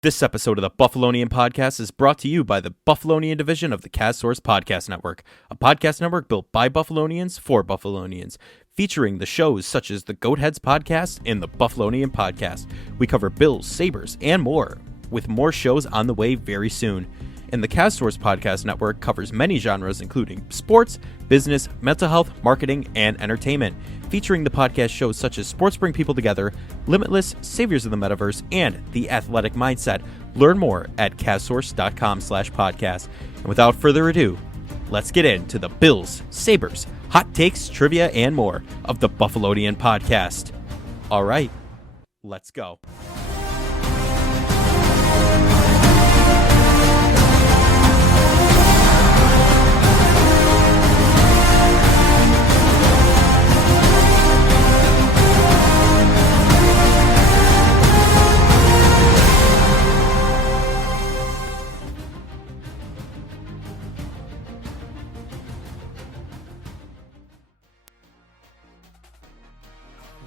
This episode of the Buffalonian Podcast is brought to you by the Buffalonian division of the CastSource Podcast Network, a podcast network built by Buffalonians for Buffalonians, featuring the shows such as the Goatheads Podcast and the Buffalonian Podcast. We cover Bills, Sabres, and more, with more shows on the way very soon. And the CastSource Podcast Network covers many genres including sports, business, mental health, marketing, and entertainment, featuring the podcast shows such as Sports Bring People Together, Limitless, Saviors of the Metaverse, and The Athletic Mindset. Learn more at castsource.com/podcast. And without further ado, let's get into the Bills, Sabres, hot takes, trivia, and more of the Buffalonian Podcast. All right, let's go.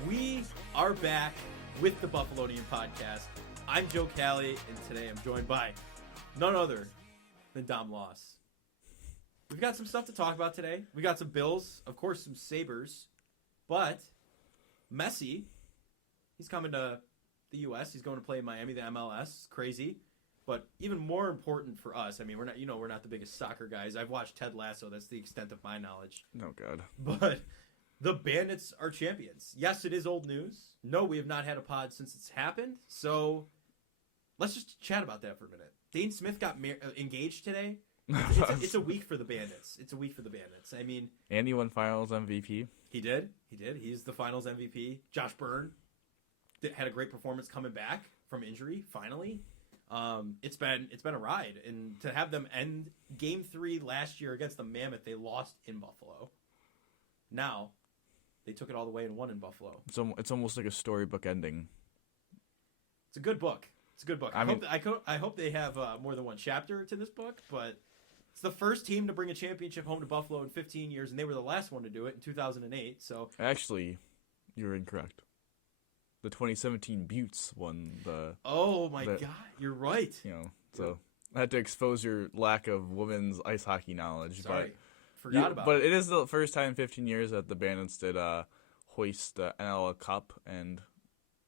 We are back with the Buffalonian Podcast. I'm Joe Cali, and today I'm joined by none other than Dom Loss. We've got some stuff to talk about today. We got some Bills, of course, some Sabres, but Messi, he's coming to the U.S. He's going to play in Miami, the MLS. Crazy, but even more important for us. I mean, we're not the biggest soccer guys. I've watched Ted Lasso. That's the extent of my knowledge. Oh God, but. The Bandits are champions. Yes, it is old news. No, we have not had a pod since it's happened. So let's just chat about that for a minute. Dane Smith got engaged today. It's a week for the Bandits. I mean, and he won Finals MVP. He did. He's the Finals MVP. Josh Byrne had a great performance coming back from injury. Finally, it's been a ride, and to have them end Game 3 last year against the Mammoth, they lost in Buffalo. Now. They took it all the way and won in Buffalo. It's almost like a storybook ending. It's a good book. I hope they have more than one chapter to this book, but it's the first team to bring a championship home to Buffalo in 15 years, and they were the last one to do it in 2008. So actually, you're incorrect. The 2017 Buttes won the. Oh my God, you're right. So I had to expose your lack of women's ice hockey knowledge. Sorry. Forgot about it. But it is the first time in 15 years that the Bandits did hoist the NL Cup, and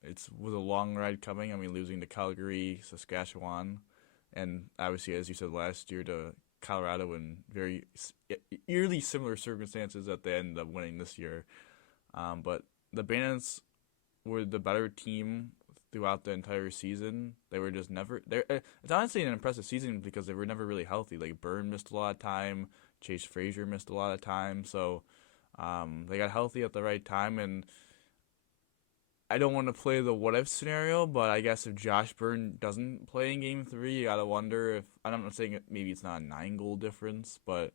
it was a long ride coming. I mean, losing to Calgary, Saskatchewan, and obviously, as you said, last year to Colorado in very eerily similar circumstances that they ended up winning this year. But the Bandits were the better team throughout the entire season. They were just never there. It's honestly an impressive season because they were never really healthy. Like Byrne missed a lot of time. Chase Frazier missed a lot of time, so they got healthy at the right time. And I don't want to play the what-if scenario, but I guess if Josh Byrne doesn't play in Game 3, you got to wonder if – I'm not saying maybe it's not a 9-goal difference, but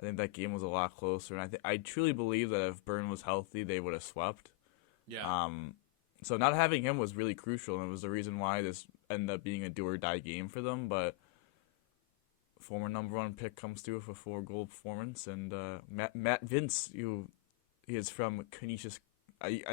I think that game was a lot closer. And I truly believe that if Byrne was healthy, they would have swept. Yeah. So not having him was really crucial, and it was the reason why this ended up being a do-or-die game for them, but – former number 1 pick comes through with a 4-goal performance, and Matt Vince, he is from Canisius,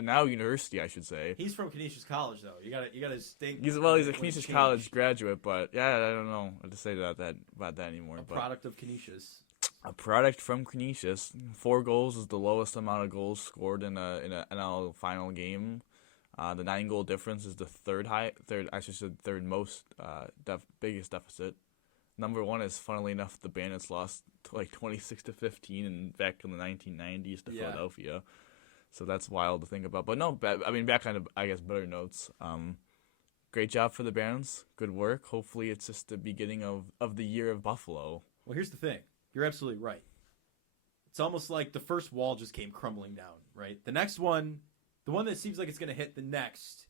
now University, I should say. He's from Canisius College, though. You gotta think. He's a Canisius College graduate, but yeah, I don't know what to say about that anymore. Product of Canisius. A product from Canisius. 4 goals is the lowest amount of goals scored in a NL final game. The 9-goal difference is the third most biggest deficit. Number 1 is, funnily enough, the Bandits lost like 26-15 and back in the 1990s to Philadelphia. So that's wild to think about. But no, I mean, back on, I guess, better notes. Great job for the Bandits. Good work. Hopefully it's just the beginning of the year of Buffalo. Well, here's the thing. You're absolutely right. It's almost like the first wall just came crumbling down, right? The next one, the one that seems like it's going to hit the next,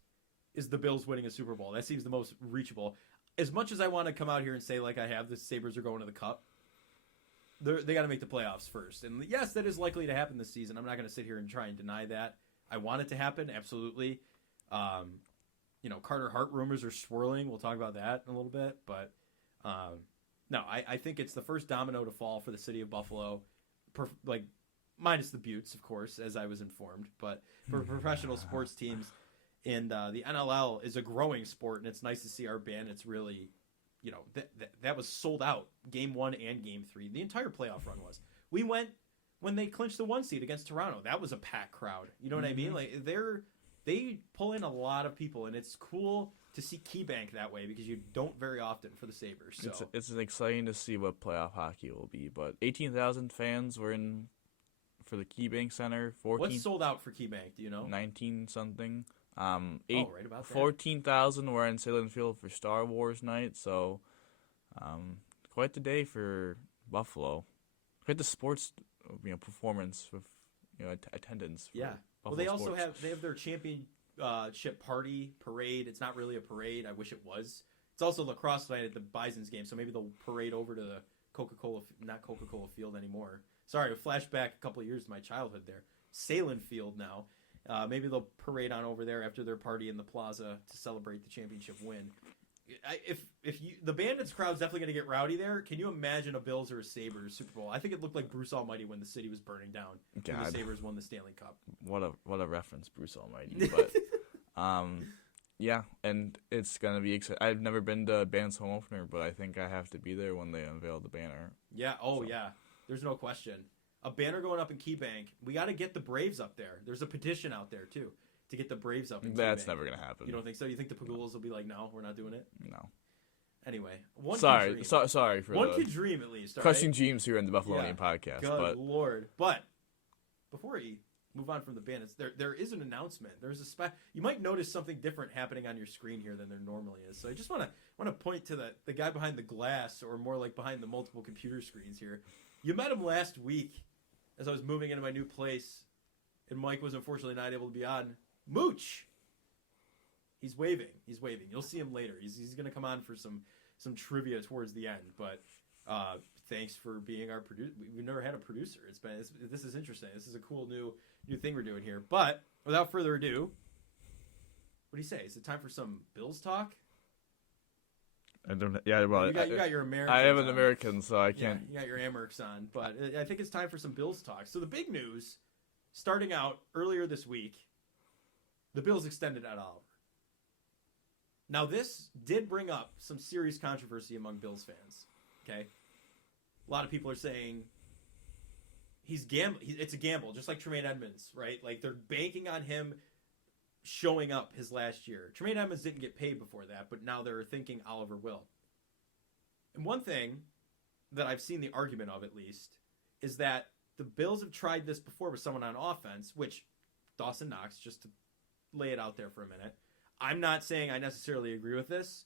is the Bills winning a Super Bowl. That seems the most reachable. As much as I want to come out here and say, like I have, the Sabres are going to the Cup, they got to make the playoffs first. And yes, that is likely to happen this season. I'm not going to sit here and try and deny that. I want it to happen, absolutely. Carter Hart rumors are swirling. We'll talk about that in a little bit. But, no, I think it's the first domino to fall for the city of Buffalo, minus the Buttes, of course, as I was informed. But for professional sports teams And the NLL is a growing sport, and it's nice to see our Bandits really, that was sold out game 1 and game 3. The entire playoff run was. We went when they clinched the 1 seed against Toronto. That was a packed crowd. You know what I mean? Like they pull in a lot of people, and it's cool to see KeyBank that way because you don't very often for the Sabres. So. It's exciting to see what playoff hockey will be. But 18,000 fans were in for the KeyBank Center. What's sold out for KeyBank? Do you know? 19 something. Right about that. 14,000 were in Salem Field for Star Wars night. So, quite the day for Buffalo. Quite the sports, performance with attendance. Yeah. Buffalo they also sports. have their championship parade. It's not really a parade. I wish it was. It's also lacrosse night at the Bison's game, so maybe they'll parade over to the not Coca-Cola Field anymore. Sorry, a flashback a couple of years to my childhood there. Salem Field now. Maybe they'll parade on over there after their party in the plaza to celebrate the championship win. The Bandits crowd's definitely going to get rowdy there. Can you imagine a Bills or a Sabres Super Bowl? I think it looked like Bruce Almighty when the city was burning down. When the Sabres won the Stanley Cup. What a reference, Bruce Almighty. But yeah, and it's gonna be exciting. I've never been to Bandits home opener, but I think I have to be there when they unveil the banner. Yeah. Yeah. There's no question. A banner going up in KeyBank. We got to get the Braves up there. There's a petition out there too to get the Braves up in That's KeyBank. never gonna happen. You don't think so? You think the Pagulas will be like, no, we're not doing it? No. Anyway, sorry for one could dream at least. Crushing dreams here in the Buffalonian podcast. Good Lord! But before we move on from the Bandits, there is an announcement. There's you might notice something different happening on your screen here than there normally is. So I just want to point to the guy behind the glass, or more like behind the multiple computer screens here. You met him last week as I was moving into my new place, and Mike was unfortunately not able to be on. Mooch. He's waving. You'll see him later. He's going to come on for some trivia towards the end. But thanks for being our producer. We've never had a producer. This is interesting. This is a cool new thing we're doing here. But without further ado, what do you say? Is it time for some Bills talk? I don't. Yeah, well, you got your American. I am an American, so I can't. Yeah, you got your Amerks on, but I think it's time for some Bills talk. So the big news, starting out earlier this week, the Bills extended Ed Oliver. Now, this did bring up some serious controversy among Bills fans. Okay, a lot of people are saying he's gambling. It's a gamble, just like Tremaine Edmonds, right? Like they're banking on him showing up his last year. Tremaine Edmonds didn't get paid before that, but now they're thinking Oliver will. And one thing that I've seen the argument of, at least, is that the Bills have tried this before with someone on offense, which Dawson Knox, just to lay it out there for a minute. I'm not saying I necessarily agree with this,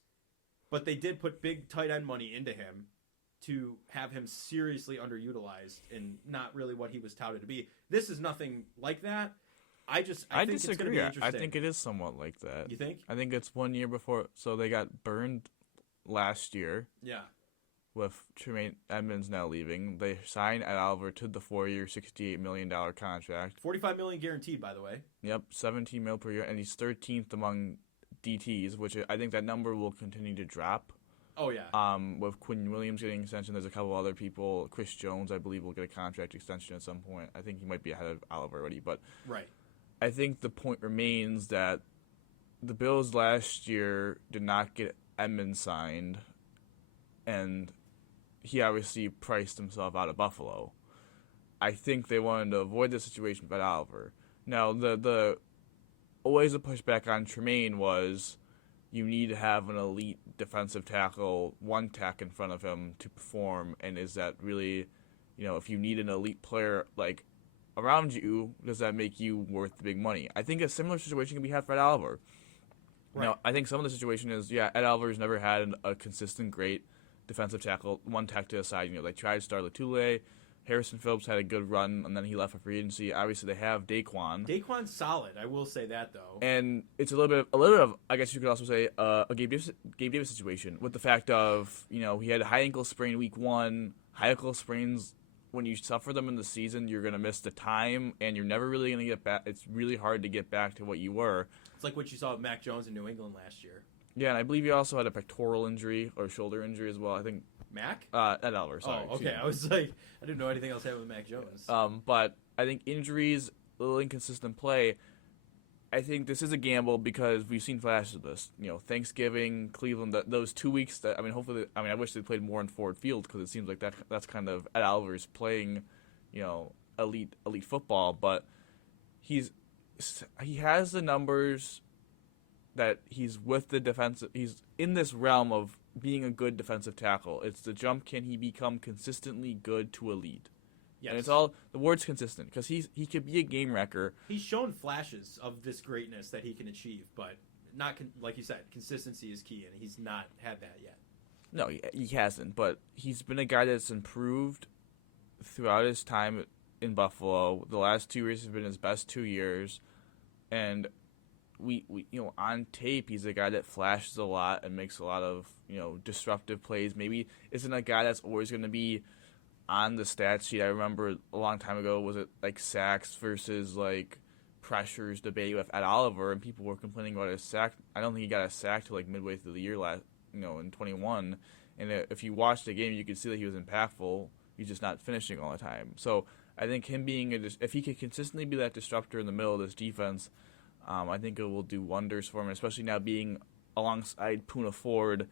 but they did put big tight end money into him to have him seriously underutilized and not really what he was touted to be. This is nothing like that. I think disagree. It's gonna be interesting. I think it is somewhat like that. You think? I think it's 1 year before. So they got burned last year. Yeah. With Tremaine Edmonds now leaving, they signed Ed Oliver to the 4-year, $68 million contract. $45 million guaranteed, by the way. Yep, $17 million per year, and he's 13th among DTs, which I think that number will continue to drop. Oh yeah. With Quinn Williams getting an extension, there's a couple other people. Chris Jones, I believe, will get a contract extension at some point. I think he might be ahead of Oliver already, but right. I think the point remains that the Bills last year did not get Edmonds signed, and he obviously priced himself out of Buffalo. I think they wanted to avoid the situation with Oliver. Now, the always a pushback on Tremaine was you need to have an elite defensive tackle, one tack in front of him to perform, and is that really, if you need an elite player like around you, does that make you worth the big money? I think a similar situation can be had for Ed Oliver. Right. Now, I think some of the situation is, Ed Oliver's never had a consistent, great defensive tackle, one tack to the side. They tried to start Latule. Harrison Phillips had a good run, and then he left for free agency. Obviously, they have Daquan. Daquan's solid. I will say that, though. And it's a little bit of, I guess you could also say, a Gabe Davis situation with the fact of, he had a high ankle sprain week 1. High ankle sprains, when you suffer them in the season, you're going to miss the time, and you're never really going to get back. It's really hard to get back to what you were. It's like what you saw with Mac Jones in New England last year. Yeah, and I believe he also had a pectoral injury or shoulder injury as well. I think Mac? Ed Oliver, sorry. Oh, okay. I was like, I didn't know anything else happened with Mac Jones. But I think injuries, a little inconsistent play. I think this is a gamble because we've seen flashes of this. Thanksgiving, Cleveland, those 2 weeks that, hopefully, I wish they played more in Ford Field because it seems like that's kind of Ed Oliver's playing, elite football. But he has the numbers that he's with the defensive. He's in this realm of being a good defensive tackle. It's the jump. Can he become consistently good to elite? Yes. And it's all the word's consistent because he could be a game wrecker. He's shown flashes of this greatness that he can achieve, but not like you said, consistency is key, and he's not had that yet. No, he hasn't. But he's been a guy that's improved throughout his time in Buffalo. The last 2 years have been his best 2 years, and we on tape he's a guy that flashes a lot and makes a lot of disruptive plays. Maybe isn't a guy that's always going to be on the stat sheet. I remember a long time ago, was it like sacks versus like pressures debate with Ed Oliver, and people were complaining about his sack. I don't think he got a sack till like midway through the year in 21. And if you watch the game, you could see that he was impactful. He's just not finishing all the time. So I think him being if he could consistently be that disruptor in the middle of this defense, I think it will do wonders for him, especially now being alongside Poona Ford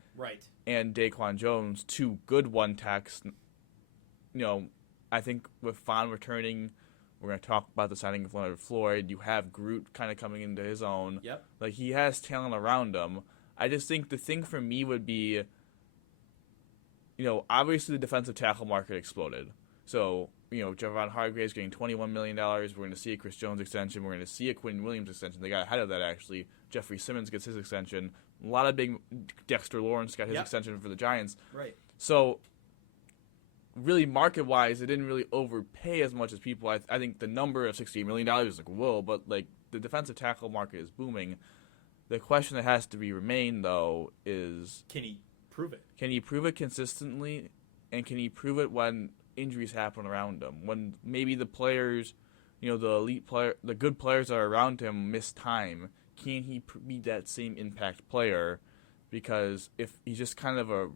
and Daquan Jones, two good one-techs. I think with Vaughn returning, we're going to talk about the signing of Leonard Floyd. You have Groot kind of coming into his own. Yep. Like, he has talent around him. I just think the thing for me would be, obviously the defensive tackle market exploded. So, Javon Hargrave's getting $21 million. We're going to see a Chris Jones extension. We're going to see a Quinn Williams extension. They got ahead of that, actually. Jeffrey Simmons gets his extension. A lot of big Dexter Lawrence got his extension for the Giants. Right. So, really, market-wise, it didn't really overpay as much as people. I think the number of $68 million is like, whoa, but like the defensive tackle market is booming. The question that has to be remained, though, is can he prove it? Can he prove it consistently, and can he prove it when injuries happen around him? When maybe the players, the elite player, the good players that are around him miss time, can he be that same impact player? Because if he's just kind of a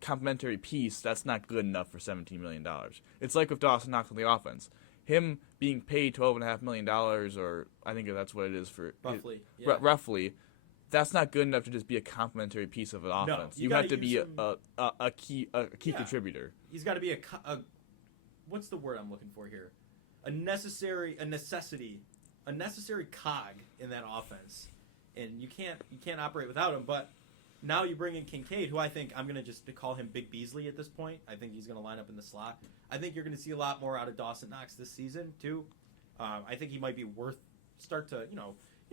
complementary piece, that's not good enough for $17 million. It's like with Dawson Knox on the offense. Him being paid $12.5 million, or I think that's what it is for roughly, that's not good enough to just be a complementary piece of an offense. You have to be a key contributor. He's got to be a what's the word I'm looking for here? A necessity, a necessary cog in that offense, and you can't operate without him. But now you bring in Kincaid, who I think I'm going to just call him Big Beasley at this point. I think he's going to line up in the slot. I think you're going to see a lot more out of Dawson Knox this season, too. I think he might be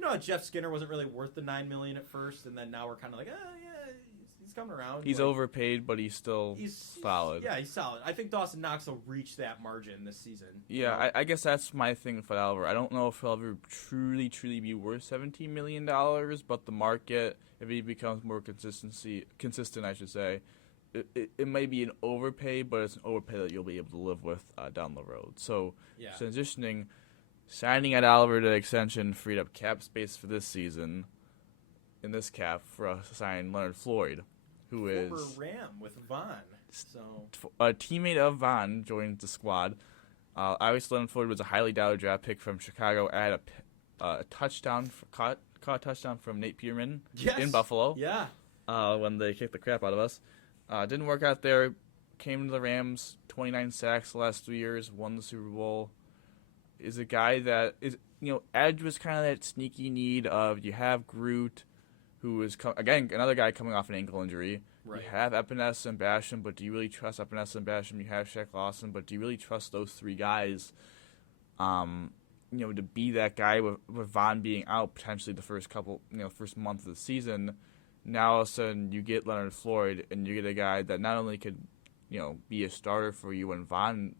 how Jeff Skinner wasn't really worth the $9 million at first, and then now we're kind of like, he's coming around. He's overpaid, but he's solid. Yeah, he's solid. I think Dawson Knox will reach that margin this season. Yeah, I guess that's my thing with Oliver. I don't know if he'll ever truly be worth $17 million, but the market, if he becomes more consistent, I should say, it might be an overpay, but it's an overpay that you'll be able to live with down the road. So, transitioning, signing at Oliver to extension freed up cap space for this season. In this cap, for us to sign Leonard Floyd, who is former Ram with Vaughn. So a teammate of Vaughn joined the squad. Obviously, Leonard Floyd was a highly doubted draft pick from Chicago. Had a touchdown, caught a touchdown from Nate Peterman in Buffalo. Yeah. When they kicked the crap out of us. Didn't work out there. Came to the Rams, 29 sacks the last 3 years, won the Super Bowl. Is a guy that is, edge was kind of that sneaky need of you have Groot, who is, again, another guy coming off an ankle injury. Right. You have Epinesa and Basham, but do you really trust Epinesa and Basham? You have Shaq Lawson, but do you really trust those three guys, to be that guy with Vaughn being out potentially the first month of the season? Now all of a sudden you get Leonard Floyd, and you get a guy that not only could, be a starter for you when Vaughn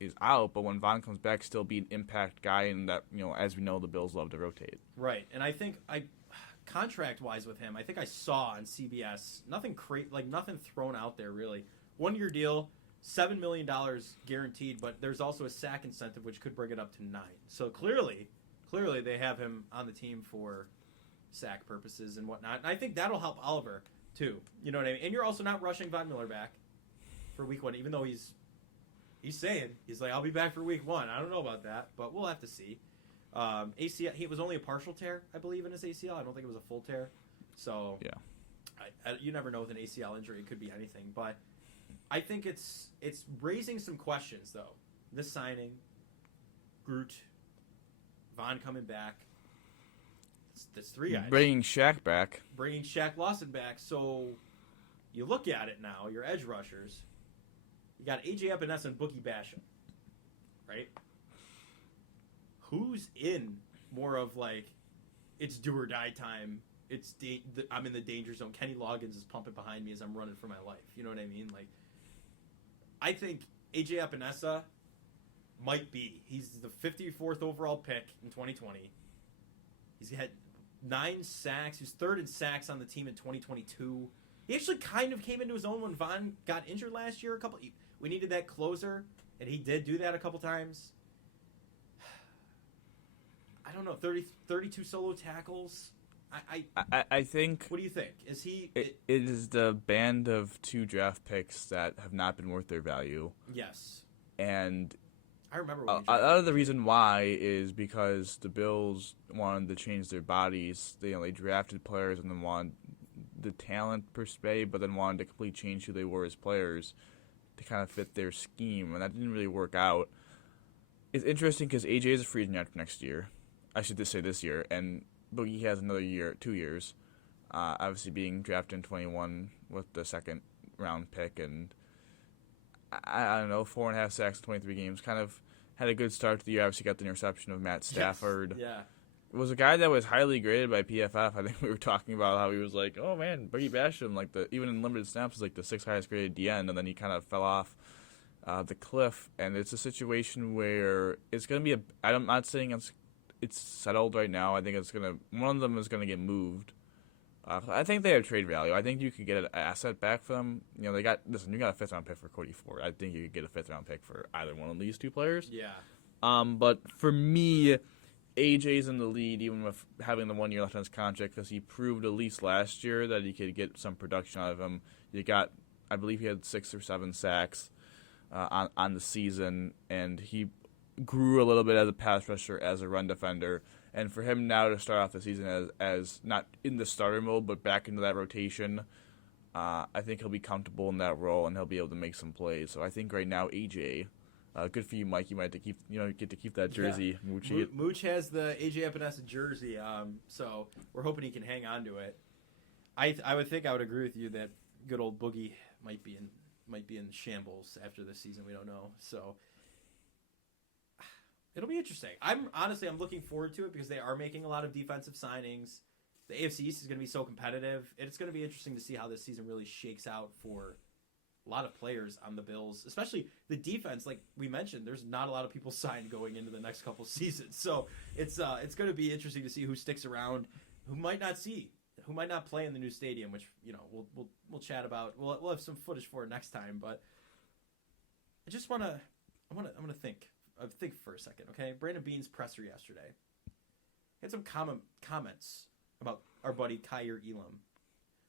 is out, but when Vaughn comes back, still be an impact guy, and that, as we know, the Bills love to rotate. Right, and I think contract-wise with him, I think I saw on CBS, nothing thrown out there, really. 1-year deal, $7 million guaranteed, but there's also a sack incentive, which could bring it up to $9 million. So clearly they have him on the team for sack purposes and whatnot. And I think that'll help Oliver, too. You know what I mean? And you're also not rushing Von Miller back for week 1, even though he's saying, he's like, I'll be back for week 1. I don't know about that, but we'll have to see. ACL. He was only a partial tear, I believe, in his ACL. I don't think it was a full tear. So Yeah, you never know with an ACL injury; it could be anything. But I think it's raising some questions, though. This signing, Groot, Vaughn coming back. That's three guys. bringing Shaq back. Bringing Shaq Lawson back. So you look at it now. Your edge rushers. You got AJ Epinesa and Boogie Basham, right? Who's in more of like, it's do or die time? I'm in the danger zone. Kenny Loggins is pumping behind me as I'm running for my life. You know what I mean? Like, I think AJ Epinesa might be. He's the 54th overall pick in 2020. He's had 9 sacks. He was third in sacks on the team in 2022. He actually kind of came into his own when Vaughn got injured last year. We needed that closer, and he did do that a couple times. I don't know, 32 solo tackles. I think. What do you think? Is he? It is the band of 2 draft picks that have not been worth their value. Yes. And I remember. the reason why is because the Bills wanted to change their bodies. They drafted players and then wanted the talent per se, but then wanted to completely change who they were as players to kind of fit their scheme, and that didn't really work out. It's interesting because AJ is a free agent after next year. I should just say this year, and Boogie has another year, 2 years. Obviously being drafted in 21 with the second round pick, and I don't know, 4.5 sacks in 23 games. Kind of had a good start to the year. Obviously got the interception of Matt Stafford. Yes. Yeah. It was a guy that was highly graded by PFF. I think we were talking about how he was like, oh man, Boogie Basham, even in limited snaps, was like the 6th highest graded DN, and then he kind of fell off the cliff. And it's a situation where it's going to be I'm not saying it's settled right now. I think one of them is going to get moved. I think they have trade value. I think you could get an asset back for them. You got a 5th round pick for Cody Ford. I think you could get a 5th round pick for either one of these 2 players. Yeah. But for me, AJ's in the lead, even with having the 1 year left on his contract, because he proved at least last year that he could get some production out of him. I believe he had 6 or 7 sacks on the season, and he grew a little bit as a pass rusher, as a run defender. And for him now to start off the season as not in the starter mode, but back into that rotation, I think he'll be comfortable in that role, and he'll be able to make some plays. So I think right now, AJ, good for you, Mike. You might get to keep that jersey. Yeah. Mooch has the AJ Epinesa jersey, so we're hoping he can hang on to it. I would agree with you that good old Boogie might be in shambles after this season. We don't know, so it'll be interesting. I'm looking forward to it because they are making a lot of defensive signings. The AFC East is going to be so competitive. It's going to be interesting to see how this season really shakes out for a lot of players on the Bills, especially the defense. Like we mentioned, there's not a lot of people signed going into the next couple seasons. So it's going to be interesting to see who sticks around, who might not play in the new stadium, which we'll chat about. We'll have some footage for it next time. But I just I'm gonna think for a second, okay? Brandon Beane's presser yesterday had some comments about our buddy Kyer Elam,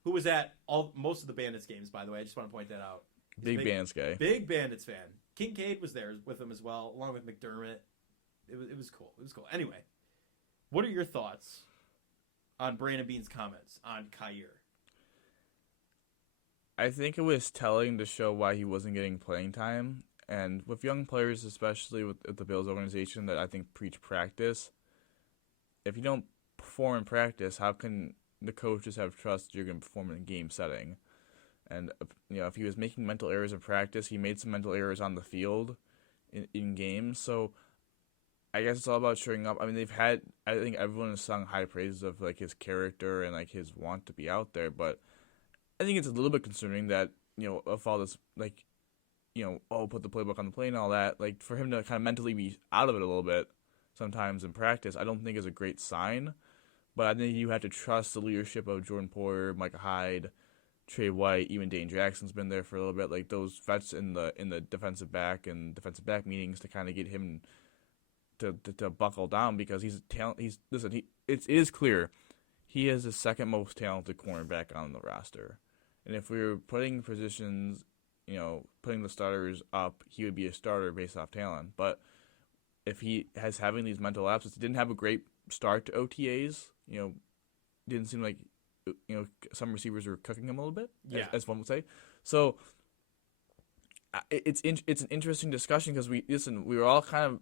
who was at most of the Bandits games, by the way. I just want to point that out. Big Bandits guy. Big Bandits fan. Kincaid was there with him as well, along with McDermott. It was cool. It was cool. Anyway, what are your thoughts on Brandon Beane's comments on Kyer? I think it was telling to show why he wasn't getting playing time. And with young players, especially with the Bills organization that I think preach practice, if you don't perform in practice, how can the coaches have trust you're going to perform in a game setting? And if he was making mental errors in practice, he made some mental errors on the field in games. So I guess it's all about showing up. I mean, I think everyone has sung high praises of like his character and like his want to be out there, but I think it's a little bit concerning that of all this put the playbook on the plane and all that, like for him to kind of mentally be out of it a little bit sometimes in practice, I don't think is a great sign. But I think you have to trust the leadership of Jordan Poyer, Micah Hyde, Trey White, even Dane Jackson's been there for a little bit. Like those vets in the defensive back meetings to kind of get him to buckle down, because he's a talent. It is clear he is the second most talented cornerback on the roster, and if we were putting positions, putting the starters up, he would be a starter based off talent. But if he has having these mental lapses, he didn't have a great start to OTAs. Didn't seem like some receivers were cooking him a little bit, as one would say. So it's an interesting discussion because we were all kind of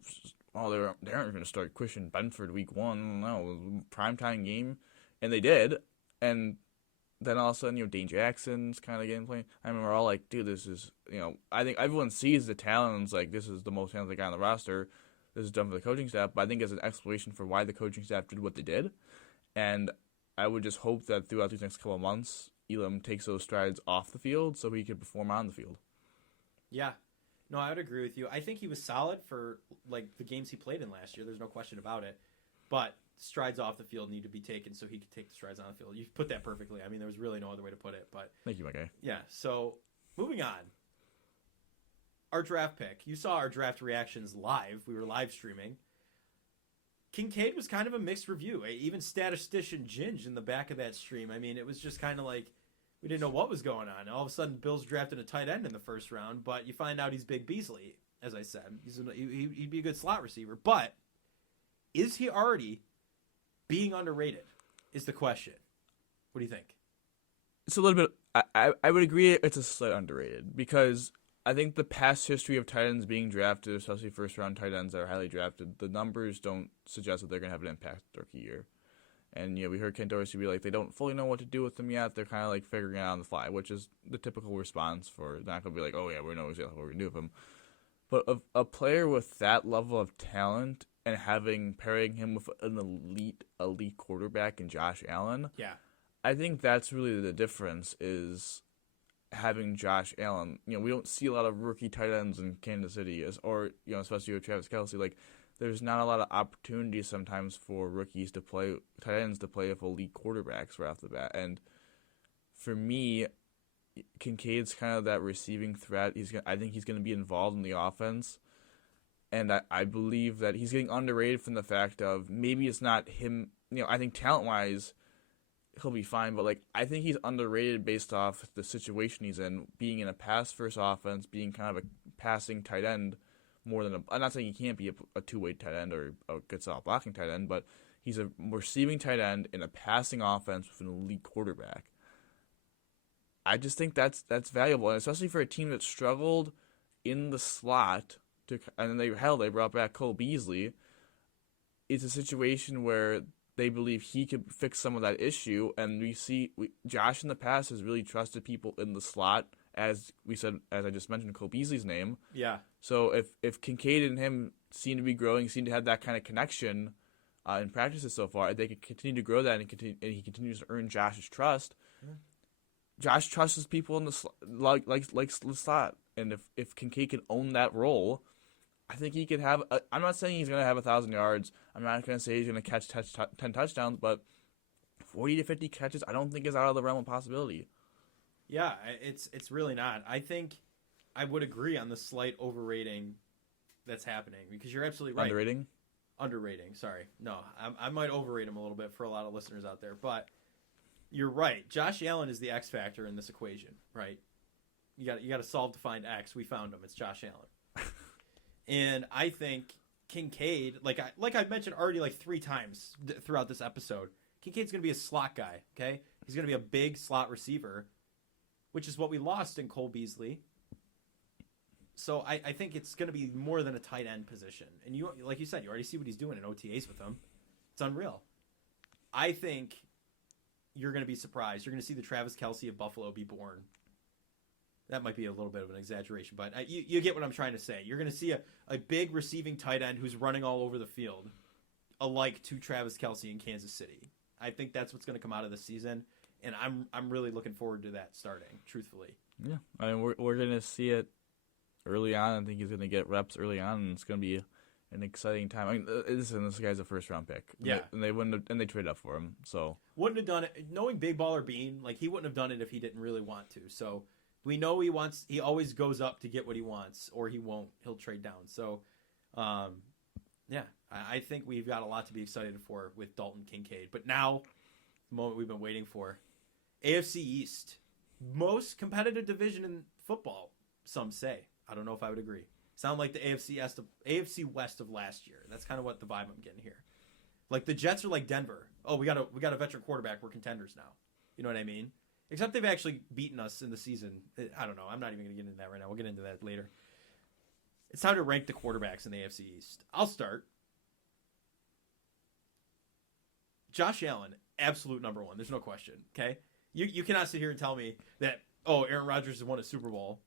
they aren't going to start Christian Benford week 1. No, primetime game, and they did, and then all of a sudden Dane Jackson's kind of getting played. I mean, we're all like, dude, this is I think everyone sees the talent and is like, this is the most talented guy on the roster. This is done for the coaching staff, but I think it's an explanation for why the coaching staff did what they did, and I would just hope that throughout these next couple of months, Elam takes those strides off the field so he can perform on the field. Yeah. No, I would agree with you. I think he was solid for the games he played in last year. There's no question about it. But strides off the field need to be taken so he could take the strides on the field. You put that perfectly. I mean, there was really no other way to put it. But thank you, my guy. Yeah. So moving on. Our draft pick. You saw our draft reactions live. We were live streaming. Kincaid was kind of a mixed review. Even statistician Ginge in the back of that stream. I mean, it was just kind of like we didn't know what was going on. All of a sudden, Bills drafted a tight end in the first round, but you find out he's Big Beasley, as I said. He'd be a good slot receiver. But is he already being underrated is the question. What do you think? It's a little bit – I would agree it's a slight underrated because I think the past history of tight ends being drafted, especially first-round tight ends that are highly drafted, the numbers don't suggest that they're going to have an impact rookie year. And, we heard Ken Dorsey be like, they don't fully know what to do with them yet. They're kind of like figuring it out on the fly, which is the typical response for not going to be like, oh, yeah, we know exactly what we're going to do with them. But a player with that level of talent and pairing him with an elite quarterback in Josh Allen, I think that's really the difference is having Josh Allen. We don't see a lot of rookie tight ends in Kansas City, especially with Travis Kelce. Like, there's not a lot of opportunities sometimes for rookies to play, tight ends to play with elite quarterbacks right off the bat. And for me, Kincaid's kind of that receiving threat. I think he's going to be involved in the offense. And I believe that he's getting underrated from the fact of maybe it's not him. I think talent-wise, he'll be fine. But, I think he's underrated based off the situation he's in, being in a pass-first offense, being kind of a passing tight end. More than I'm not saying he can't be a two-way tight end or a good solid blocking tight end, but he's a receiving tight end in a passing offense with an elite quarterback. I just think that's valuable, and especially for a team that struggled in the slot and then they brought back Cole Beasley. It's a situation where they believe he could fix some of that issue, and Josh in the past has really trusted people in the slot. As I just mentioned, Cole Beasley's name. Yeah. So if Kincaid and him seem to be growing, seem to have that kind of connection in practices so far, they can continue to grow that and he continues to earn Josh's trust. Mm-hmm. Josh trusts people in the the slot, and if Kincaid can own that role, I think he could have. I'm not saying he's going to have 1,000 yards. I'm not going to say he's going to catch 10 touchdowns, but 40 to 50 catches, I don't think is out of the realm of possibility. Yeah, it's really not. I think I would agree on the slight overrating that's happening because you're absolutely right. Underrating, sorry. No, I might overrate him a little bit for a lot of listeners out there, but you're right. Josh Allen is the X factor in this equation, right? You got to solve to find X. We found him. It's Josh Allen. And I think Kincaid, like I've mentioned already 3 times throughout this episode, Kincaid's going to be a slot guy, okay? He's going to be a big slot receiver, which is what we lost in Cole Beasley. So I think it's going to be more than a tight end position. And you, like you said, you already see what he's doing in OTAs with him. It's unreal. I think you're going to be surprised. You're going to see the Travis Kelce of Buffalo be born. That might be a little bit of an exaggeration, but you get what I'm trying to say. You're going to see a big receiving tight end who's running all over the field, alike to Travis Kelce in Kansas City. I think that's what's going to come out of this season. And I'm really looking forward to that starting, truthfully. Yeah, I mean we're going to see it early on. I think he's going to get reps early on, and it's going to be an exciting time. I mean, this guy's a first-round pick. Yeah, and they traded up for him. So wouldn't have done it. Knowing Big Baller Bean, he wouldn't have done it if he didn't really want to. So we know he wants. He always goes up to get what he wants, or he won't. He'll trade down. So, yeah, I think we've got a lot to be excited for with Dalton Kincaid. But now, the moment we've been waiting for. AFC East, most competitive division in football, some say. I don't know if I would agree. sound like the AFC West of last year. That's kind of what the vibe I'm getting here. Like the Jets are like Denver. Oh, we got a veteran quarterback. We're contenders now. You know what I mean? Except they've actually beaten us in the season. I don't know. I'm not even going to get into that right now. We'll get into that later. It's time to rank the quarterbacks in the AFC East. I'll start. Josh Allen, absolute number one. There's no question. Okay, you cannot sit here and tell me that Aaron Rodgers has won a Super Bowl,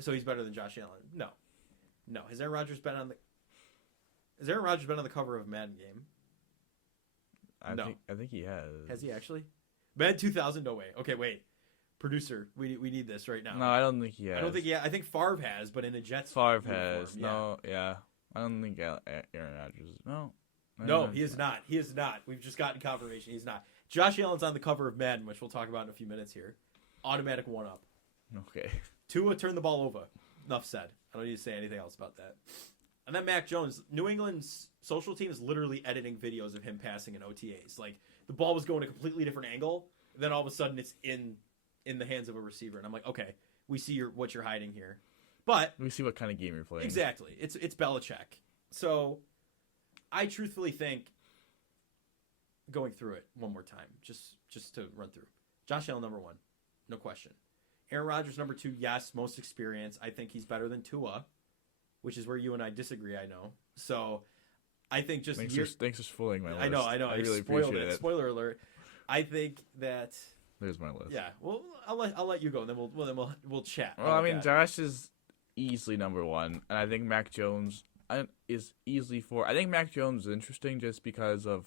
so he's better than Josh Allen. No. Has Aaron Rodgers been on the cover of a Madden game? I think he has. Has he actually? Madden 2000? No way. Okay, wait. Producer, we need this right now. No, I don't think he has. I don't think. Yeah, I think Favre has, but in a Jets. Favre uniform, has. yeah. No, yeah. I don't think Aaron Rodgers. No. No, he is not. He is not. We've just gotten confirmation. He's not. Josh Allen's on the cover of Madden, which we'll talk about in a few minutes here. Automatic one-up. Okay. Tua turned the ball over. Enough said. I don't need to say anything else about that. And then Mac Jones. New England's social team is literally editing videos of him passing in OTAs. Like, the ball was going a completely different angle, then all of a sudden it's in the hands of a receiver. And I'm like, okay, we see what you're hiding here. But we see what kind of game you're playing. Exactly. It's Belichick. So I truthfully think, going through it one more time, just to run through. Josh Allen, number one. No question. Aaron Rodgers, number two, yes, most experience. I think he's better than Tua, which is where you and I disagree, I know. So I think just... Thanks for spoiling my list. I know. I really spoiled appreciate it. Spoiler alert. I think that... There's my list. Yeah, well, I'll let you go, and then we'll chat. Well, I mean, Josh is easily number one, and I think Mac Jones is easily four. I think Mac Jones is interesting just because of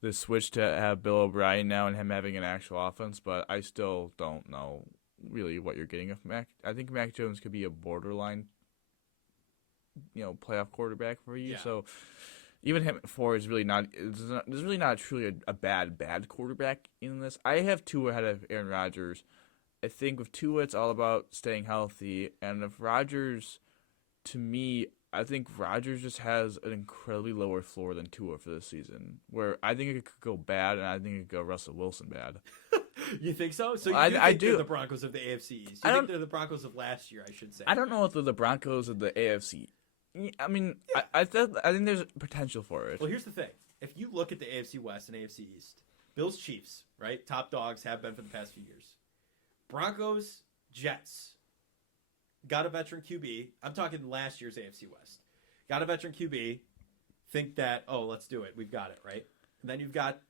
the switch to have Bill O'Brien now and him having an actual offense, but I still don't know really what you're getting of Mac. I think Mac Jones could be a borderline, playoff quarterback for you. Yeah. So even him at four is really not. There's really not truly a bad quarterback in this. I have Tua ahead of Aaron Rodgers. I think with Tua, it's all about staying healthy, and if Rodgers, to me, I think Rodgers just has an incredibly lower floor than Tua for this season. Where I think it could go bad, and I think it could go Russell Wilson bad. You think so? So I do. They're the Broncos of the AFC East. You think they're the Broncos of last year, I should say. I don't know if they're the Broncos of the AFC. I mean, yeah. I think there's potential for it. Well, here's the thing. If you look at the AFC West and AFC East, Bills, Chiefs, right? Top dogs, have been for the past few years. Broncos, Jets. Got a veteran QB. I'm talking last year's AFC West. Got a veteran QB. Think that, let's do it. We've got it, right? And then you've got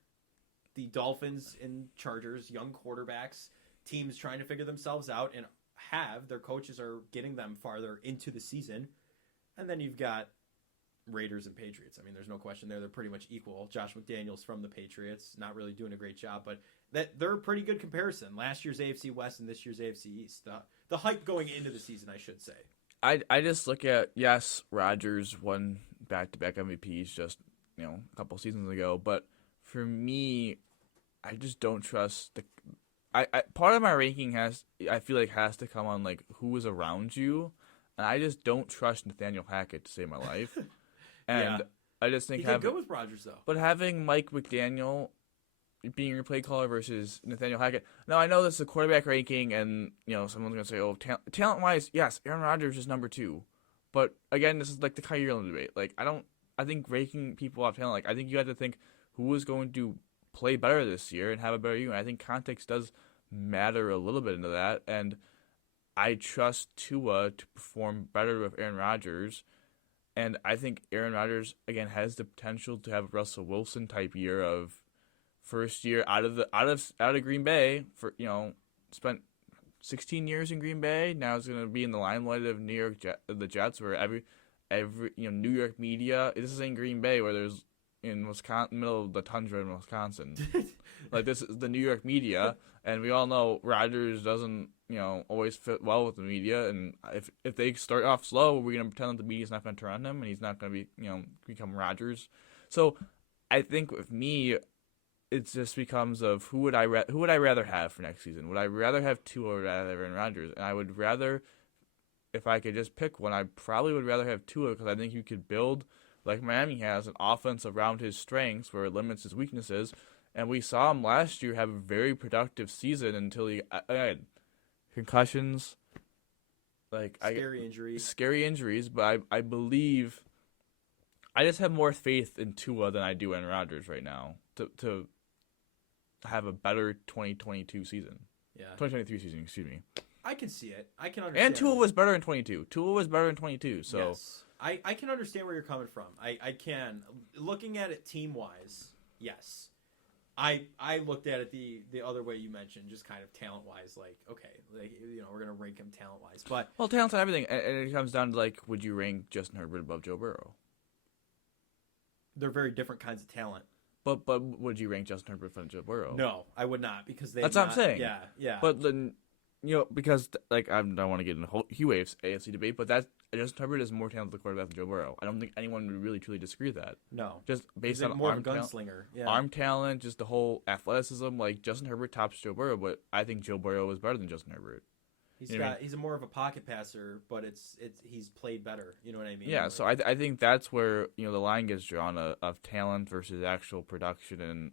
the Dolphins and Chargers, young quarterbacks, teams trying to figure themselves out and their coaches are getting them farther into the season. And then you've got Raiders and Patriots. I mean, there's no question there. They're pretty much equal. Josh McDaniels from the Patriots, not really doing a great job, but they're a pretty good comparison. Last year's AFC West and this year's AFC East. The hype going into the season, I should say. I just look at, yes, Rodgers won back-to-back MVPs just, a couple seasons ago, but for me, I just don't trust part of my ranking I feel like has to come on like who is around you, and I just don't trust Nathaniel Hackett to save my life. And I just think he did good with Rodgers though. But having Mike McDaniel being your play caller versus Nathaniel Hackett. Now I know this is a quarterback ranking, and someone's gonna say, talent wise, yes, Aaron Rodgers is number 2. But again, this is like the Kyrie Irving debate. Like I think ranking people off talent. Like I think you have to think who is going to play better this year and have a better year. And I think context does matter a little bit into that. And I trust Tua to perform better with Aaron Rodgers. And I think Aaron Rodgers, again, has the potential to have a Russell Wilson type year of first year out of Green Bay for, spent 16 years in Green Bay. Now he's going to be in the limelight of the Jets, where every New York media. This is in Green Bay, where there's in Wisconsin, middle of the tundra in Wisconsin. Like, this is the New York media, and we all know Rodgers doesn't always fit well with the media. And if they start off slow, we're gonna pretend that the media's not gonna turn on him, and he's not gonna be become Rodgers. So I think with me, it just becomes of who would I rather have for next season? Would I rather have Tua or rather have Aaron Rodgers? And I would rather, if I could just pick one, I probably would rather have Tua, because I think you could build, like Miami has, an offense around his strengths where it limits his weaknesses. And we saw him last year have a very productive season until he had concussions. scary injuries, but I believe I just have more faith in Tua than I do in Rodgers right now to have a better 2022 season. Yeah. 2023 season, excuse me. I can see it. I can understand. And Tua was better in 22. Tua was better in 22, so. Yes. I can understand where you're coming from. I can. Looking at it team-wise, yes. I looked at it the other way you mentioned, just kind of talent-wise, like, okay, like, we're going to rank him talent-wise. But well, talent's on everything, and it comes down to, like, would you rank Justin Herbert above Joe Burrow? They're very different kinds of talent. But would you rank Justin Herbert above Joe Burrow? No, I would not, because that's what I'm saying. Yeah. But then, because, like, I don't want to get into the whole AFC debate, but Justin Herbert is more talented quarterback than Joe Burrow. I don't think anyone would really truly disagree with that. No. Just based on more of a gunslinger. Arm talent, just the whole athleticism. Like, Justin Herbert tops Joe Burrow, but I think Joe Burrow is better than Justin Herbert. He's more of a pocket passer, but he's played better. You know what I mean? Yeah, so I think that's where the line gets drawn of talent versus actual production and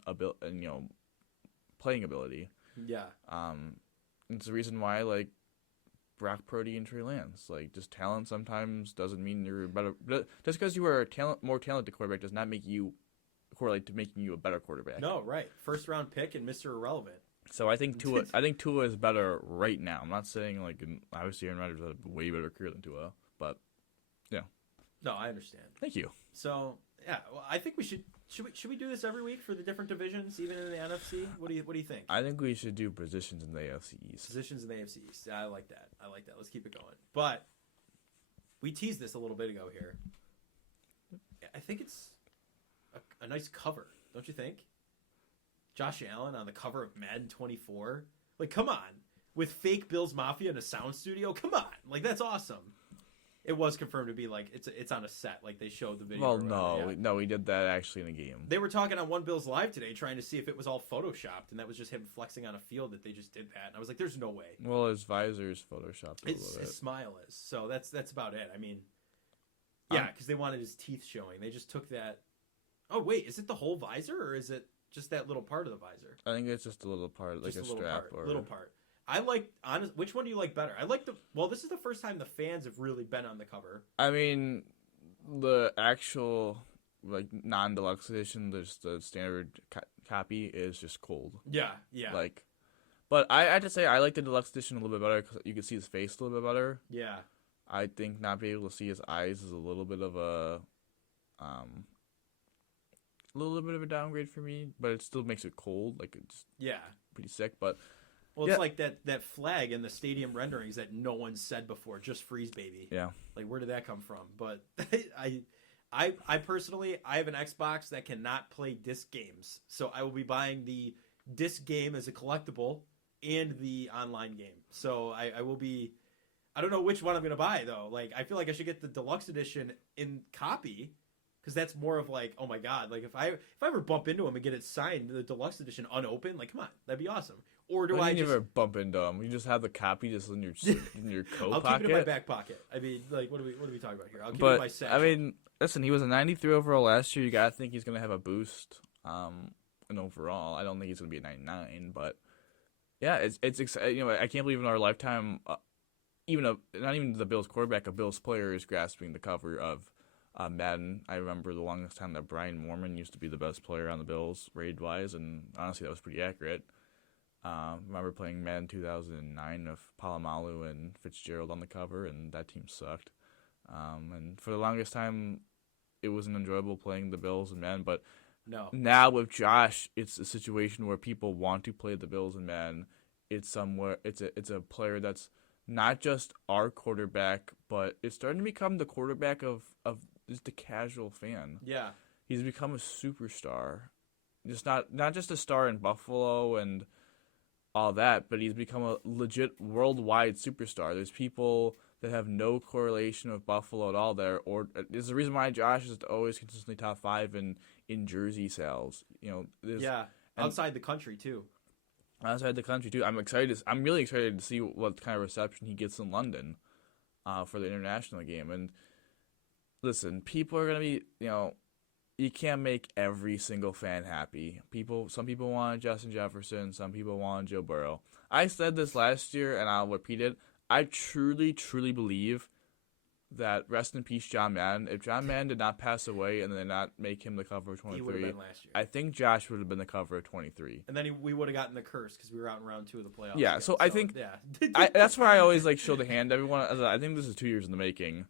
playing ability. Yeah. It's the reason why like Brock Purdy and Trey Lance, like just talent sometimes doesn't mean you're better. Just because you are more talented quarterback does not make you correlate to making you a better quarterback. No, right. First round pick and Mr. Irrelevant. So I think Tua is better right now. I'm not saying like obviously Aaron Rodgers has a way better career than Tua, but yeah. No, I understand. Thank you. So yeah, well, I think we should we do this every week for the different divisions, even in the NFC? What do you think? I think we should do positions in the AFC East. Positions in the AFC East. I like that. Let's keep it going. But we teased this a little bit ago here. I think it's a nice cover, don't you think? Josh Allen on the cover of Madden 24. Like, come on. With fake Bills Mafia in a sound studio? Come on. Like, that's awesome. It was confirmed to be, like, it's on a set. Like, they showed the video. Well, no, we did that actually in a game. They were talking on One Bills Live today trying to see if it was all Photoshopped, and that was just him flexing on a field that they just did that. And I was like, there's no way. Well, his visor's Photoshopped a little bit. His smile is. So that's about it. I mean, yeah, because they wanted his teeth showing. They just took that. Oh, wait, is it the whole visor, or is it just that little part of the visor? I think it's just a little part, like a strap. Little part. I like, which one do you like better? I like this is the first time the fans have really been on the cover. I mean, the actual, like, non-deluxe edition, there's the standard copy is just cold. Yeah. Like, but I have to say, I like the deluxe edition a little bit better because you can see his face a little bit better. Yeah. I think not being able to see his eyes is a little bit of a downgrade for me, but it still makes it cold. Like, it's pretty sick, but... Well, it's like that flag in the stadium renderings that no one said before, just freeze, baby. Yeah. Like, where did that come from? But I personally, I have an Xbox that cannot play disc games. So I will be buying the disc game as a collectible and the online game. So I will be, I don't know which one I'm going to buy, though. Like, I feel like I should get the deluxe edition in copy, because that's more of like, oh my God, like if I ever bump into him and get it signed, the deluxe edition unopened, like, come on, that'd be awesome. Or do I just never bump into him? You just have the copy just in your coat I'll pocket. keep it in my back pocket. I mean, like, what are we talking about here? I'll keep it in my satchel. I mean, listen, he was a 93 overall last year. You gotta think he's gonna have a boost. And overall, I don't think he's gonna be a 99, but yeah, it's exciting. I can't believe in our lifetime, not even the Bills quarterback, a Bills player is grasping the cover of Madden. I remember the longest time that Brian Moorman used to be the best player on the Bills rated wise, and honestly, that was pretty accurate. Remember playing Madden 2009 with Palomalu and Fitzgerald on the cover, and that team sucked. And for the longest time, it wasn't enjoyable playing the Bills and Madden. But now with Josh, it's a situation where people want to play the Bills and Madden. It's a player that's not just our quarterback, but it's starting to become the quarterback of just the casual fan. Yeah, he's become a superstar, just not just a star in Buffalo and all that, but he's become a legit worldwide superstar. There's people that have no correlation with Buffalo at all there, or there's the reason why Josh is always consistently top 5 in jersey sales. Outside the country too. Outside the country too. I'm really excited to see what kind of reception he gets in London for the international game. And listen, people are gonna be, you can't make every single fan happy. Some people want Justin Jefferson. Some people want Joe Burrow. I said this last year, and I'll repeat it. I truly, truly believe that rest in peace, John Madden. If John Madden did not pass away and did not make him the cover of 23, He would have been last year. I think Josh would have been the cover of 23. And then we would have gotten the curse because we were out in round 2 of the playoffs. Yeah, again. so I think yeah. that's where I always show the hand to everyone. I think this is 2 years in the making.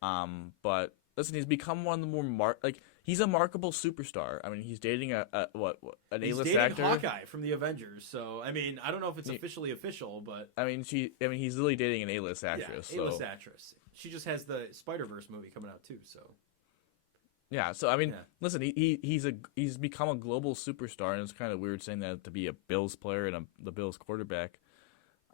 But listen, he's become one of the more he's a markable superstar. I mean, he's dating an A-list he's dating actor. Hawkeye from the Avengers. So I mean, I don't know if it's officially official, but I mean, he's literally dating an A-list actress. Yeah, A-list actress. She just has the Spider-Verse movie coming out too. So yeah, so I mean, listen, he's become a global superstar, and it's kind of weird saying that to be a Bills player and the Bills quarterback.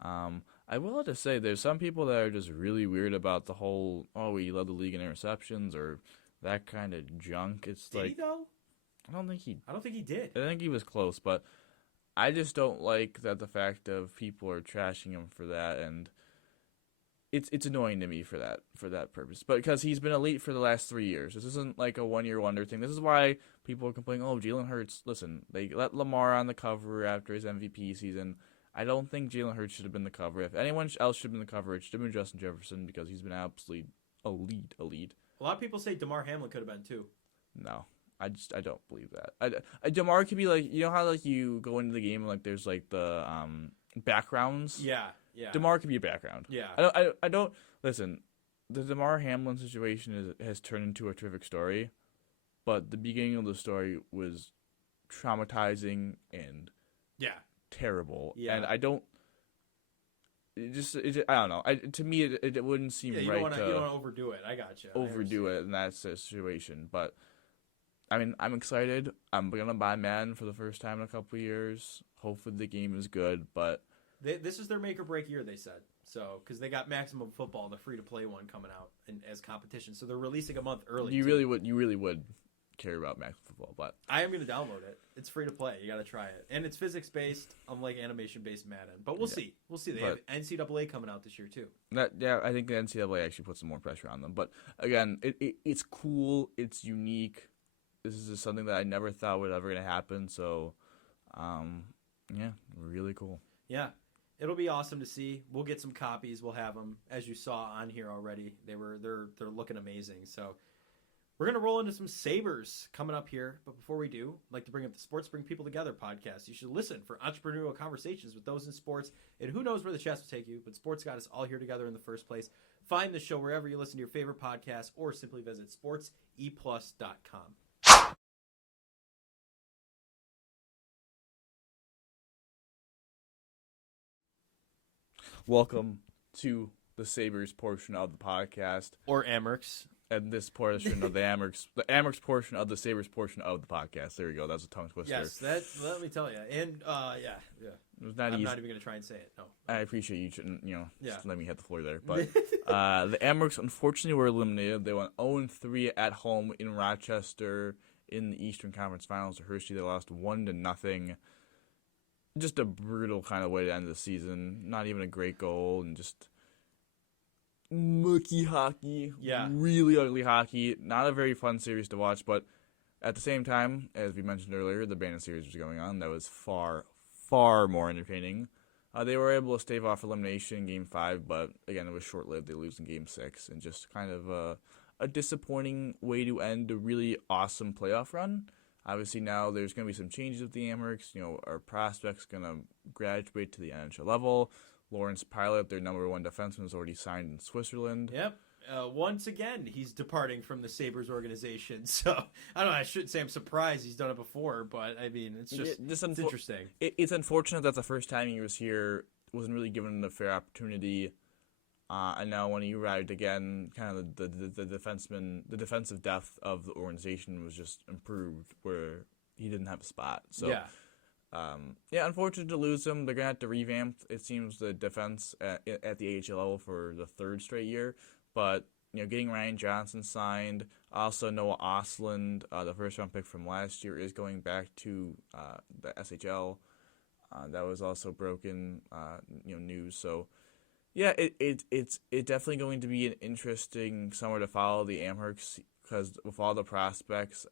I will have to say, there's some people that are just really weird about the whole, he led the league in interceptions or that kind of junk. It's did he though? I don't think he did. I think he was close, but I just don't like that the fact of people are trashing him for that, and it's annoying to me for that purpose. But because he's been elite for the last 3 years, this isn't like a 1-year wonder thing. This is why people are complaining. Oh, Jalen Hurts. Listen, they let Lamar on the cover after his MVP season. I don't think Jalen Hurts should have been the cover. If anyone else should have been the cover, it should have been Justin Jefferson because he's been absolutely elite. A lot of people say DeMar Hamlin could have been too. No, I don't believe that. DeMar could be how you go into the game and there's the backgrounds. Yeah. DeMar could be a background. Yeah. I don't listen. The DeMar Hamlin situation has turned into a terrific story, but the beginning of the story was traumatizing and terrible. Yeah. And I don't. I don't know. To me, it wouldn't seem right. You don't want to overdo it. I got you. Overdo it in that situation, but I mean, I'm excited. I'm gonna buy Madden for the first time in a couple of years. Hopefully, the game is good, but. This is their make or break year, they said. So, because they got Maximum Football, the free to play one, coming out as competition. So they're releasing a month early. You really would care about Maximum Football, but I am going to download it. It's free to play. You got to try it, and it's physics based, unlike animation based Madden. But we'll see. We'll see. They have NCAA coming out this year too. I think the NCAA actually puts some more pressure on them. But again, it's cool. It's unique. This is just something that I never thought would ever going to happen. So, really cool. Yeah. It'll be awesome to see. We'll get some copies. We'll have them, as you saw on here already. They're looking amazing. So we're gonna roll into some Sabres coming up here. But before we do, I'd like to bring up the Sports Bring People Together podcast. You should listen for entrepreneurial conversations with those in sports, and who knows where the chats will take you. But sports got us all here together in the first place. Find the show wherever you listen to your favorite podcast, or simply visit sportseplus.com. Welcome to the Sabres portion of the podcast. Or Amerks. And this portion of the Amerks portion of the Sabres portion of the podcast. There we go. That's a tongue twister. Yes, let me tell you. And, yeah. It was not I'm easy. not even going to try and say it, no. I appreciate you, just letting me hit the floor there. But the Amerks, unfortunately, were eliminated. They went 0-3 at home in Rochester in the Eastern Conference Finals to Hershey. They lost 1-0. Just a brutal kind of way to end the season. Not even a great goal, and just mucky hockey. Yeah. Really ugly hockey. Not a very fun series to watch, but at the same time, as we mentioned earlier, the Bandits series was going on. That was far, far more entertaining. They were able to stave off elimination in Game 5, but again, it was short-lived. They lose in Game 6, and just kind of a disappointing way to end a really awesome playoff run. Obviously, now there's going to be some changes with the Amerks. Our prospects going to graduate to the NHL level. Lawrence Pilot, their number one defenseman, is already signed in Switzerland. Yep. Once again, he's departing from the Sabres organization. So, I don't know, I shouldn't say I'm surprised he's done it before, but, I mean, it's just it's interesting. It's unfortunate that the first time he was here wasn't really given a fair opportunity. And now when he arrived again, kind of the defensive depth of the organization was just improved where he didn't have a spot. So, unfortunate to lose him. They're going to have to revamp, it seems, the defense at the AHL level for the third straight year. But, getting Ryan Johnson signed, also Noah Ostlund, the first-round pick from last year, is going back to the SHL. That was also broken, news. So, yeah, it's definitely going to be an interesting summer to follow the Amerks because with all the prospects,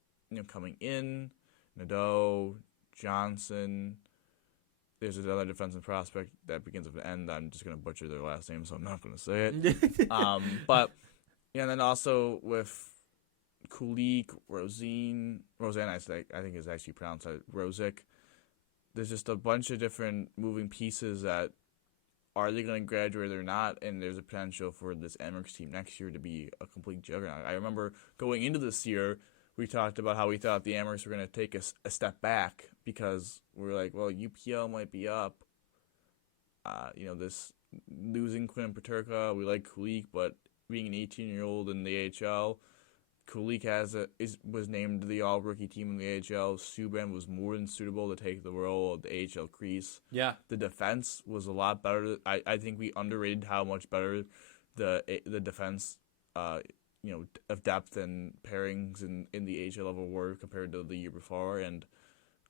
coming in, Nadeau, Johnson, there's another defensive prospect that begins with an N. I'm just going to butcher their last name, so I'm not going to say it. But and then also with Kulik, Roseanne, I think is actually pronounced Rosick. There's just a bunch of different moving pieces that are they going to graduate or not, and there's a potential for this Amherst team next year to be a complete juggernaut. I remember going into this year, we talked about how we thought the Amherst were going to take a step back because we were like, well, UPL might be up. This losing Quinn Paterka, we like Kulik, but being an 18-year-old in the AHL, Kulik was named the all-rookie team in the AHL. Subban was more than suitable to take the role of the AHL crease. Yeah. The defense was a lot better. I think we underrated how much better the defense, of depth and pairings in the AHL level were compared to the year before, and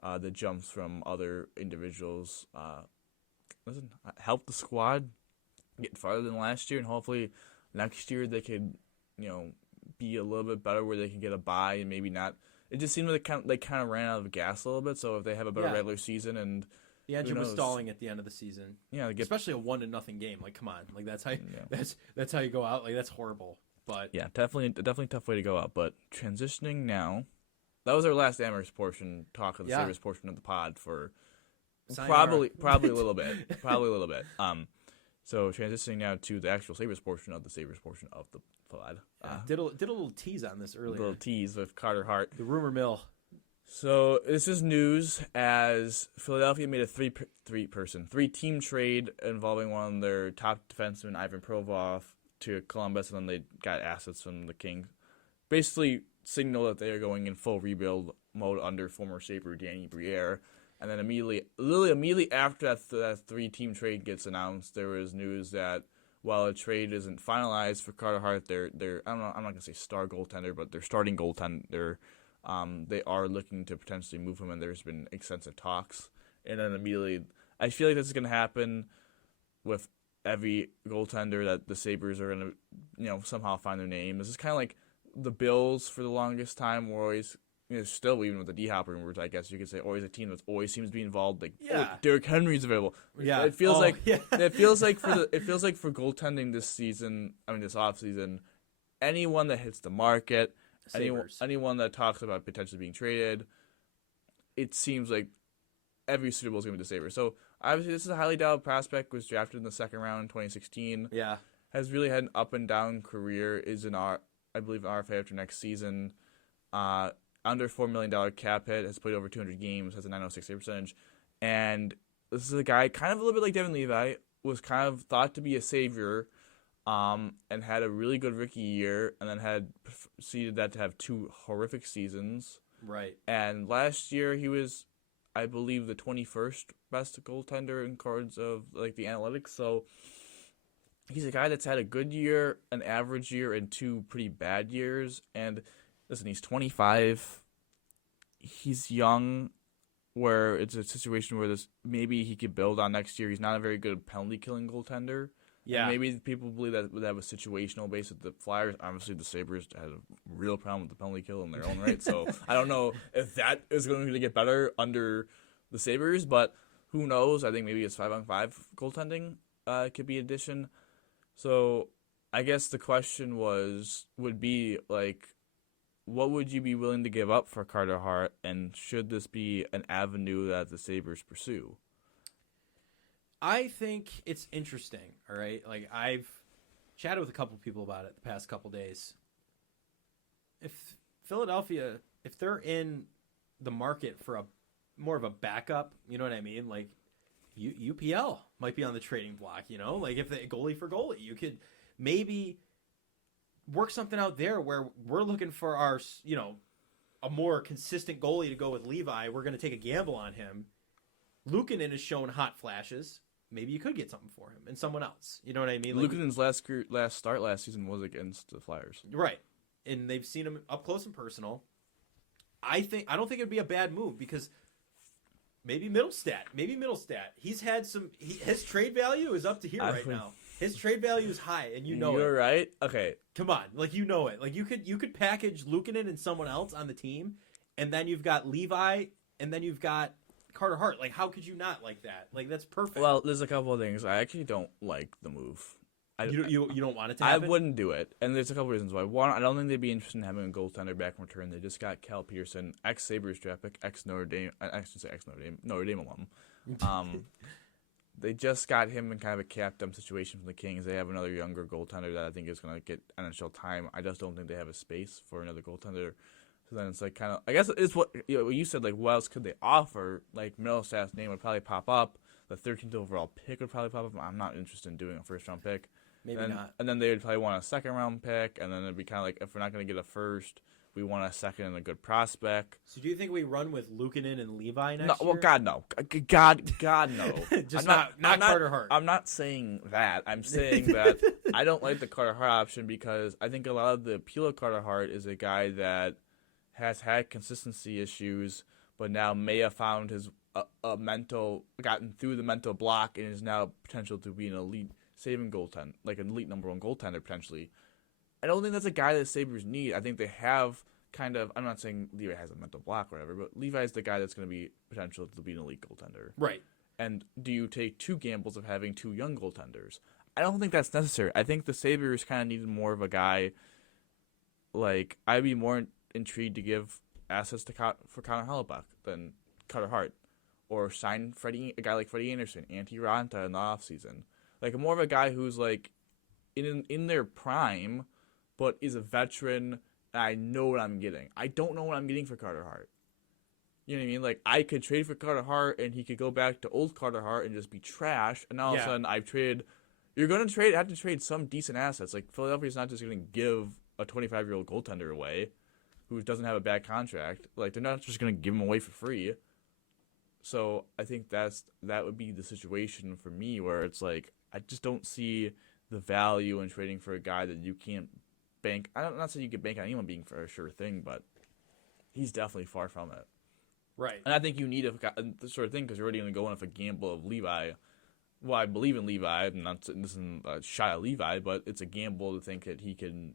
the jumps from other individuals helped the squad get farther than last year, and hopefully next year they could, be a little bit better where they can get a bye and maybe not. It just seemed like they kind of ran out of gas a little bit. So if they have a better regular season and the engine was stalling at the end of the season, especially a 1-0 game. Like, come on, like that's how you go out. Like that's horrible. But yeah, definitely a tough way to go out. But transitioning now, that was our last Amherst portion talk of the Sabres portion of the pod for probably a little bit, So transitioning now to the actual Sabres portion of the pod. Did a little tease on this earlier. A little tease with Carter Hart. The rumor mill. So this is news as Philadelphia made a three-team trade involving one of their top defensemen, Ivan Provorov, to Columbus, and then they got assets from the Kings. Basically signal that they are going in full rebuild mode under former Sabre Danny Briere. And then immediately after that three-team trade gets announced, there was news that while a trade isn't finalized for Carter Hart, they're I'm not gonna say star goaltender, but their starting goaltender, they are looking to potentially move him, and there's been extensive talks. And then immediately, I feel like this is gonna happen with every goaltender that the Sabres are gonna, somehow find their name. This is kind of like the Bills for the longest time were always. Still, even with the D-Hopper rumors, I guess you could say, always a team that always seems to be involved. Like, Derrick Henry's available. Yeah, it feels like for goaltending this season. I mean, this offseason, anyone that hits the market, anyone that talks about potentially being traded, it seems like every Super Bowl is going to be the Sabres. So obviously, this is a highly doubted prospect. Was drafted in the second round in 2016. Yeah, has really had an up and down career. Is I believe RFA after next season. Under $4 million cap hit, has played over 200 games, has a .906 save percentage, and this is a guy kind of a little bit like Devin Levi, was kind of thought to be a savior, and had a really good rookie year, and then had proceeded that to have two horrific seasons. Right. And last year he was, I believe, the 21st best goaltender in cards of like the analytics. So he's a guy that's had a good year, an average year, and two pretty bad years, and. Listen, he's 25. He's young, where it's a situation where maybe he could build on next year. He's not a very good penalty-killing goaltender. Yeah. And maybe people believe that was situational based with the Flyers. Obviously, the Sabres had a real problem with the penalty kill in their own right. So I don't know if that is going to get better under the Sabres, but who knows? I think maybe his 5-on-5 goaltending could be an addition. So I guess the question would be like, what would you be willing to give up for Carter Hart, and should this be an avenue that the Sabres pursue? I think it's interesting, all right? Like, I've chatted with a couple people about it the past couple days. If Philadelphia, if they're in the market for more of a backup, you know what I mean? Like, UPL might be on the trading block, Like, if they goalie for goalie, you could maybe work something out there where we're looking for our, a more consistent goalie to go with Levi. We're going to take a gamble on him. Luukkonen has shown hot flashes. Maybe you could get something for him and someone else. You know what I mean? Like, Luukkonen's last start last season was against the Flyers. Right. And they've seen him up close and personal. I don't think it'd be a bad move because maybe Middlestat. He's had his trade value is up to here right now. His trade value is high, and You're right. Okay, come on, like it. Like you could package Luukkonen and someone else on the team, and then you've got Levi, and then you've got Carter Hart. Like, how could you not like that? Like, that's perfect. Well, there's a couple of things. I actually don't like the move. You don't want it to I happen? wouldn't do it, and there's a couple reasons why. One, I don't think they'd be interested in having a goaltender back in return. They just got Cal Peterson, ex-Sabres draft pick, ex-Notre Dame, Notre Dame alum. They just got him in kind of a cap-dump situation from the Kings. They have another younger goaltender that I think is going to get NHL time. I just don't think they have a space for another goaltender. So then it's like kind of, I guess it's what you said, like, what else could they offer? Like, Middlestaff's name would probably pop up. The 13th overall pick would probably pop up. I'm not interested in doing a first-round pick. Maybe not. And then they would probably want a second-round pick, and then it'd be kind of like, if we're not going to get a first, we want a second and a good prospect. So do you think we run with Luukkonen and Levi next year? Well, God, no. God, no. Just not Carter Hart. I'm not saying that. I'm saying that I don't like the Carter Hart option because I think a lot of the appeal of Carter Hart is a guy that has had consistency issues, but now may have found his gotten through the mental block and is now potential to be an elite saving goaltender, like an elite number one goaltender potentially. I don't think that's a guy that Sabres need. I think they have kind of, I'm not saying Levi has a mental block or whatever, but Levi's the guy that's going to be potential to be an elite goaltender. Right. And do you take two gambles of having two young goaltenders? I don't think that's necessary. I think the Sabres kind of needed more of a guy, like, I'd be more intrigued to give assets for Connor Hellebuyck than Carter Hart. Or sign a guy like Freddie Anderson, Antti Raanta in the offseason. Like, more of a guy who's, like, in their prime, but is a veteran, and I know what I'm getting. I don't know what I'm getting for Carter Hart. You know what I mean? Like, I could trade for Carter Hart, and he could go back to old Carter Hart and just be trash, and all of a sudden I've traded... You're going to have to trade some decent assets. Like, Philadelphia's not just going to give a 25-year-old goaltender away who doesn't have a bad contract. Like, they're not just going to give him away for free. So I think that would be the situation for me where it's like, I just don't see the value in trading for a guy that you can't bank. I'm not saying you can bank on anyone being for a sure thing, but he's definitely far from it. Right. And I think you need this sort of thing because you're already going to go in with a gamble of Levi. Well, I believe in Levi. I'm not saying this isn't a shot at Levi, but it's a gamble to think that he can,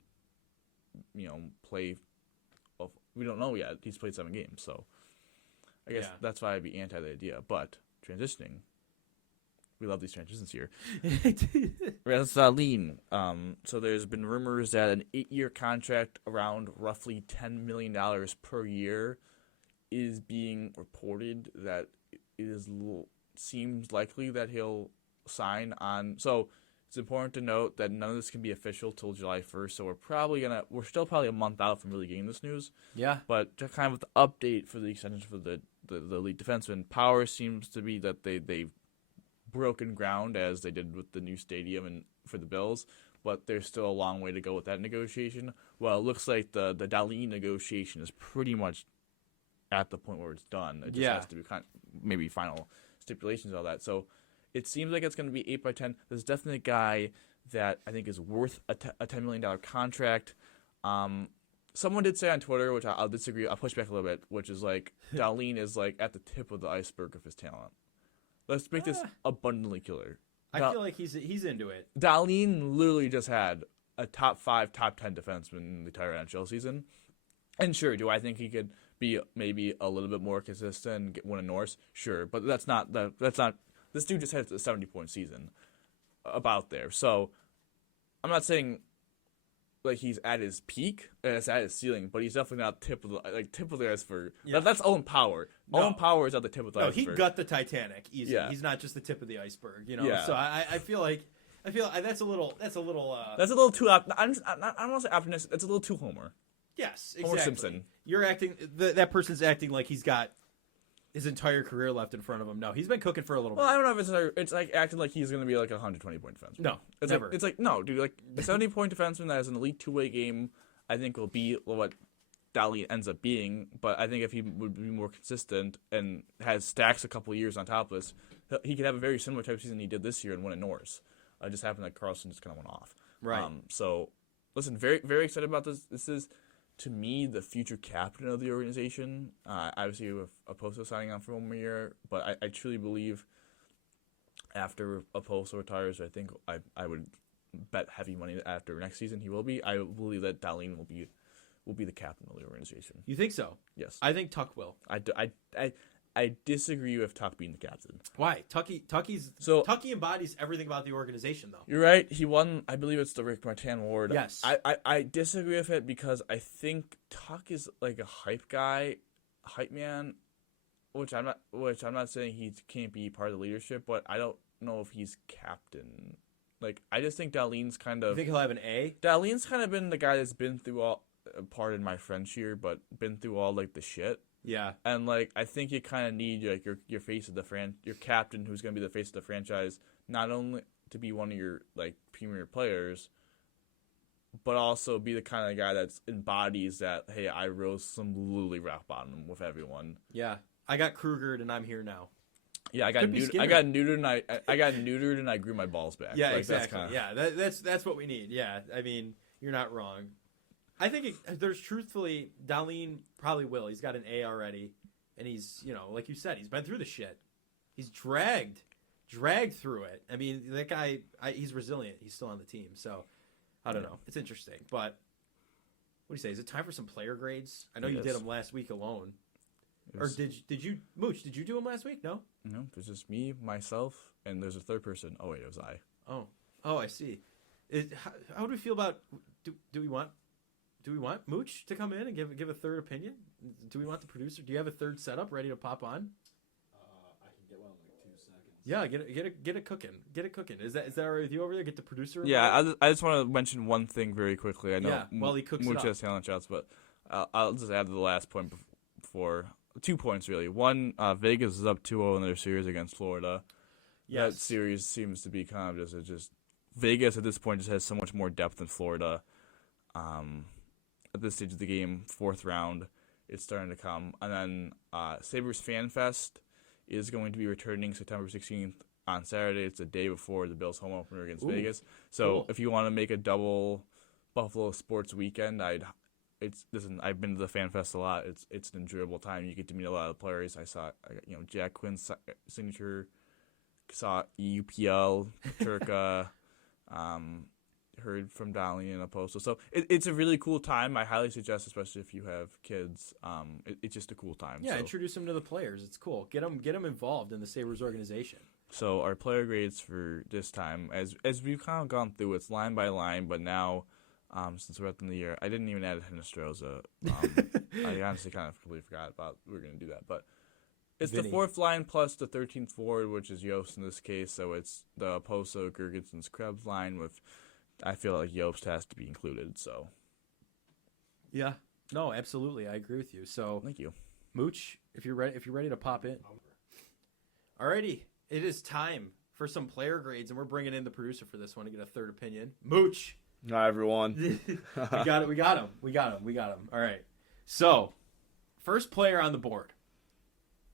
play. Well, we don't know yet. He's played 7 games, so I guess that's why I'd be anti the idea. But transitioning, we love these transitions here. Rasalin. So there's been rumors that an 8-year contract around roughly $10 million per year is being reported that it seems likely that he'll sign on. So it's important to note that none of this can be official till July 1st. So we're still probably a month out from really getting this news. Yeah. But just kind of with the update for the extension for the elite defenseman, Power seems to be that they've broken ground as they did with the new stadium and for the Bills, but there's still a long way to go with that negotiation. Well, it looks like the Dahlin negotiation is pretty much at the point where it's done. It just has to be maybe final stipulations and all that. So it seems like it's going to be 8x10. There's definitely a guy that I think is worth a $10 million contract. Someone did say on Twitter, which I'll disagree, I'll push back a little bit, which is like Dahlin is like at the tip of the iceberg of his talent. Let's make this abundantly clear. I feel like he's into it. Dahlin literally just had a top 5, top 10 defenseman in the entire NHL season. And sure, do I think he could be maybe a little bit more consistent and win a Norris? Sure, but that's not. This dude just had a 70-point season about there. So I'm not saying like he's at his peak and it's at his ceiling, but he's definitely not tip of the iceberg. Yeah. That's Owen Power. No. Owen Power is at the tip of the iceberg. No, he gut the Titanic easy. Yeah. He's not just the tip of the iceberg, Yeah. So I feel that's a little too. I don't want to say optimistic. That's a little too Homer. Yes, exactly. Homer Simpson. You're acting. That person's acting like he's got his entire career left in front of him. No, he's been cooking for a little bit. Well, I don't know if it's like acting like he's going to be like a 120-point defenseman. No, it's never. It's like no, dude. Like a 70-point defenseman that has an elite two-way game, I think will be what Dahlin ends up being. But I think if he would be more consistent and has stacks a couple of years on top of this, he could have a very similar type of season he did this year and win a Norris. It just happened that Carlson just kind of went off. Right. So, listen, very very excited about this. This is, to me, the future captain of the organization. Obviously, with Oposo signing on for 1 more year, but I truly believe after Oposo retires, I think I would bet heavy money that after next season he will be. I believe that Dahlin will be the captain of the organization. You think so? Yes. I think Tuck will. I disagree with Tuck being the captain. Why? Tucky embodies everything about the organization, though. You're right. He won. I believe it's the Rick Martin Award. Yes. I disagree with it because I think Tuck is like a hype man, which I'm not saying he can't be part of the leadership, but I don't know if he's captain. Like, I just think Darlene's kind of. You think he'll have an A? Darlene's kind of been the guy that's been through all. Pardon my French here, but been through all like the shit. Yeah. And like, I think you kind of need like your face of the your captain, who's going to be the face of the franchise, not only to be one of your like premier players, but also be the kind of guy that embodies that. Hey, I rose some literally rock bottom with everyone. Yeah, I got Krugered and I'm here now. Yeah, I got neutered and I grew my balls back. Yeah, like, exactly. That's what we need. Yeah, I mean, you're not wrong. I think there's truthfully, Darlene probably will. He's got an A already, and he's, like you said, he's been through the shit. He's dragged through it. I mean, that guy, he's resilient. He's still on the team, so I don't know. It's interesting, but what do you say? Is it time for some player grades? I know you did them last week alone. Or did you, Mooch? Did you do them last week? No. No, it was just me, myself, and there's a third person. Oh wait, it was I. Oh, I see. How do we feel about? Do we want Mooch to come in and give a third opinion? Do we want the producer? Do you have a third setup ready to pop on? I can get one in like 2 seconds. Yeah, get it cooking. Get it cooking. Is that all right with you over there? Get the producer. Yeah, I just want to mention one thing very quickly. I know. Yeah, while he cooks Mooch it has talent shots, but I'll just add to the last point before 2 points really. One, Vegas is up 2-0 in their series against Florida. Yes. That series seems to be kind of just Vegas at this point just has so much more depth than Florida. At this stage of the game, 4th round, it's starting to come. And then Sabres Fan Fest is going to be returning September 16th on Saturday. It's the day before the Bills home opener against Vegas. So cool. If you want to make a double Buffalo sports weekend, I've been to the Fan Fest a lot. It's an enjoyable time. You get to meet a lot of players. I saw Jack Quinn's signature. Saw UPL, Turka. Heard from Darlene and Oposto. So it's a really cool time. I highly suggest, especially if you have kids. It's just a cool time. Yeah, so. Introduce them to the players. It's cool. Get them involved in the Sabres organization. So our player grades for this time, as we've kind of gone through, it's line by line. But now, since we're at the end of the year, I didn't even add Hinestroza. I honestly kind of completely forgot about we were going to do that. But it's Vinny. The 4th line plus the 13th forward, which is Yost in this case. So it's the Oposo, Girgensons, Krebs line with. I feel like Yost has to be included. So. Yeah. No, absolutely. I agree with you. So. Thank you, Mooch. If you're ready to pop in. Alrighty, it is time for some player grades, and we're bringing in the producer for this one to get a third opinion. Mooch. Hi everyone. We got him. All right. So, first player on the board,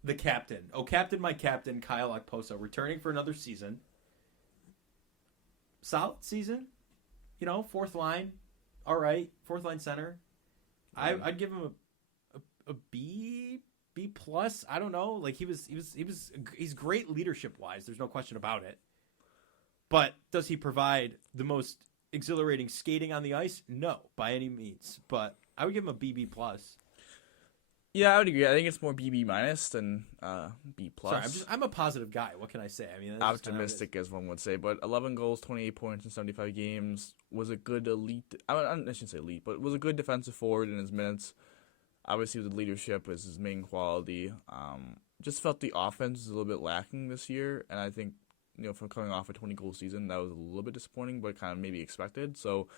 the captain. Oh, my captain, Kyle Okposo, returning for another season. Solid season. 4th line, all right. 4th line center. I'd give him a B plus. I don't know. Like he's great leadership wise. There's no question about it. But does he provide the most exhilarating skating on the ice? No, by any means. But I would give him a BB plus. Yeah, I would agree. I think it's more BB minus than B plus. Sorry, I'm a positive guy. What can I say? I mean, that's optimistic as one would say. But 11 goals, 28 points in 75 games was a good elite. I shouldn't say elite, but was a good defensive forward in his minutes. Obviously, the leadership was his main quality. Just felt the offense was a little bit lacking this year, and I think from coming off a 20-goal season, that was a little bit disappointing, but kind of maybe expected. So.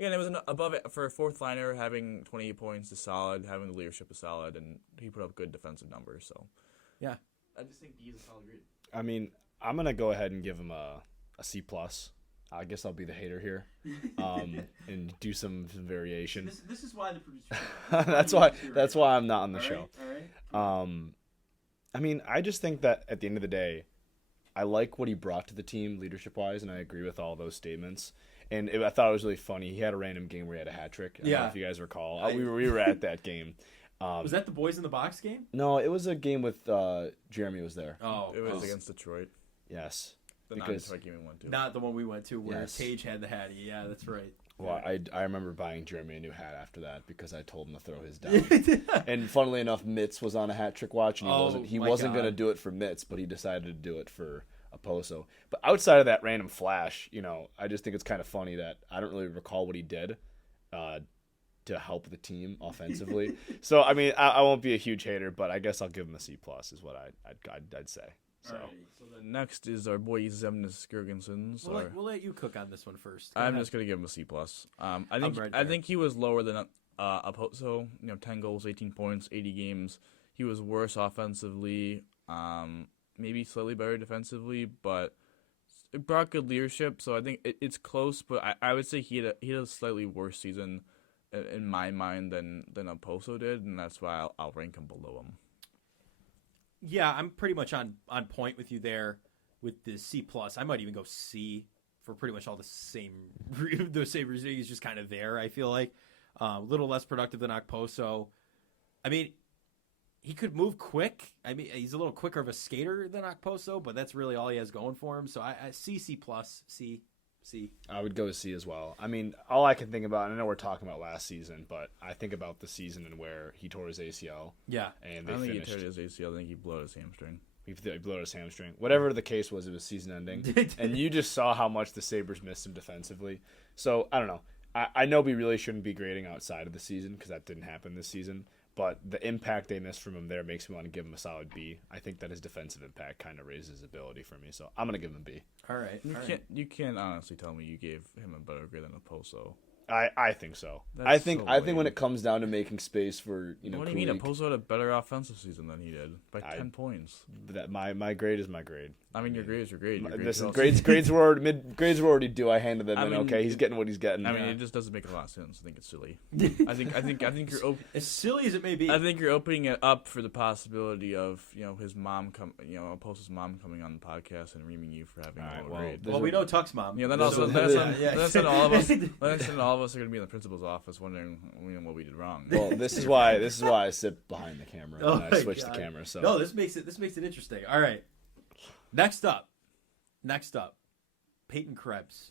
Again, it was above it for a 4th liner. Having 28 points is solid. Having the leadership is solid, and he put up good defensive numbers. So, yeah, I just think B is a solid grade. I mean, I'm gonna go ahead and give him a C plus. I guess I'll be the hater here, and do some variation. This is why the producer. That's why I'm not on the show. All right. I mean, I just think that at the end of the day, I like what he brought to the team leadership wise, and I agree with all those statements. And I thought it was really funny. He had a random game where he had a hat trick. I don't know if you guys recall. We were at that game. Was that the Boys in the Box game? No, it was a game with Jeremy was there. Oh, it was against Detroit. Yes. The non-Detroit game we went to. Not the one we went to where Tage had the hattie. Yeah, that's right. Well, I remember buying Jeremy a new hat after that because I told him to throw his down. And funnily enough, Mitz was on a hat trick watch, and he wasn't going to do it for Mitz, but he decided to do it for Oposo. But outside of that random flash, I just think it's kind of funny that I don't really recall what he did to help the team offensively. So I mean, I won't be a huge hater, but I guess I'll give him a C+ is what I'd say. So. So the next is our boy Zemnis Girgensson. We'll let you cook on this one first. I'm just gonna give him a C+. I think he was lower than Oposo. 10 goals, 18 points, 80 games. He was worse offensively, maybe slightly better defensively, but it brought good leadership. So I think it's close, but I would say he had a slightly worse season in my mind than Oposo did, and that's why I'll rank him below him. Yeah, I'm pretty much on point with you there with the C+. I might even go C for pretty much all the same reasons. He's just kind of there, I feel like. A little less productive than Okposo. I mean, he could move quick. I mean, he's a little quicker of a skater than Okposo, but that's really all he has going for him. So I C+, C. I would go C as well. I mean, all I can think about, and I know we're talking about last season, but I think about the season and where he tore his ACL. Yeah. And I don't think he tore his ACL. I think he blew out his hamstring. He blew out his hamstring. Whatever the case was, it was season ending. And you just saw how much the Sabres missed him defensively. So, I don't know. I know we really shouldn't be grading outside of the season because that didn't happen this season. But the impact they missed from him there makes me want to give him a solid B. I think that his defensive impact kind of raises his ability for me. So I'm going to give him a B. All right. You can't honestly tell me you gave him a better grade than Oposo. I think so. That's I think lame. when it comes down to making space for What do you mean? Oposo had a better offensive season than he did by 10 points. That my grade is my grade. I mean, your grade is your grade. Listen, grades were already due. I handed them in. Okay, he's getting what he's getting. I mean, it just doesn't make a lot of sense. I think it's silly. I think you're as silly as it may be. I think you're opening it up for the possibility of his mom Oposo's mom coming on the podcast and reaming you for having a low grade. Well, we know Tuck's mom. Then all of us are going to be in the principal's office wondering what we did wrong. Well, this is why I sit behind the camera and I switch the camera. So no, this makes it interesting. All right. Next up, Peyton Krebs.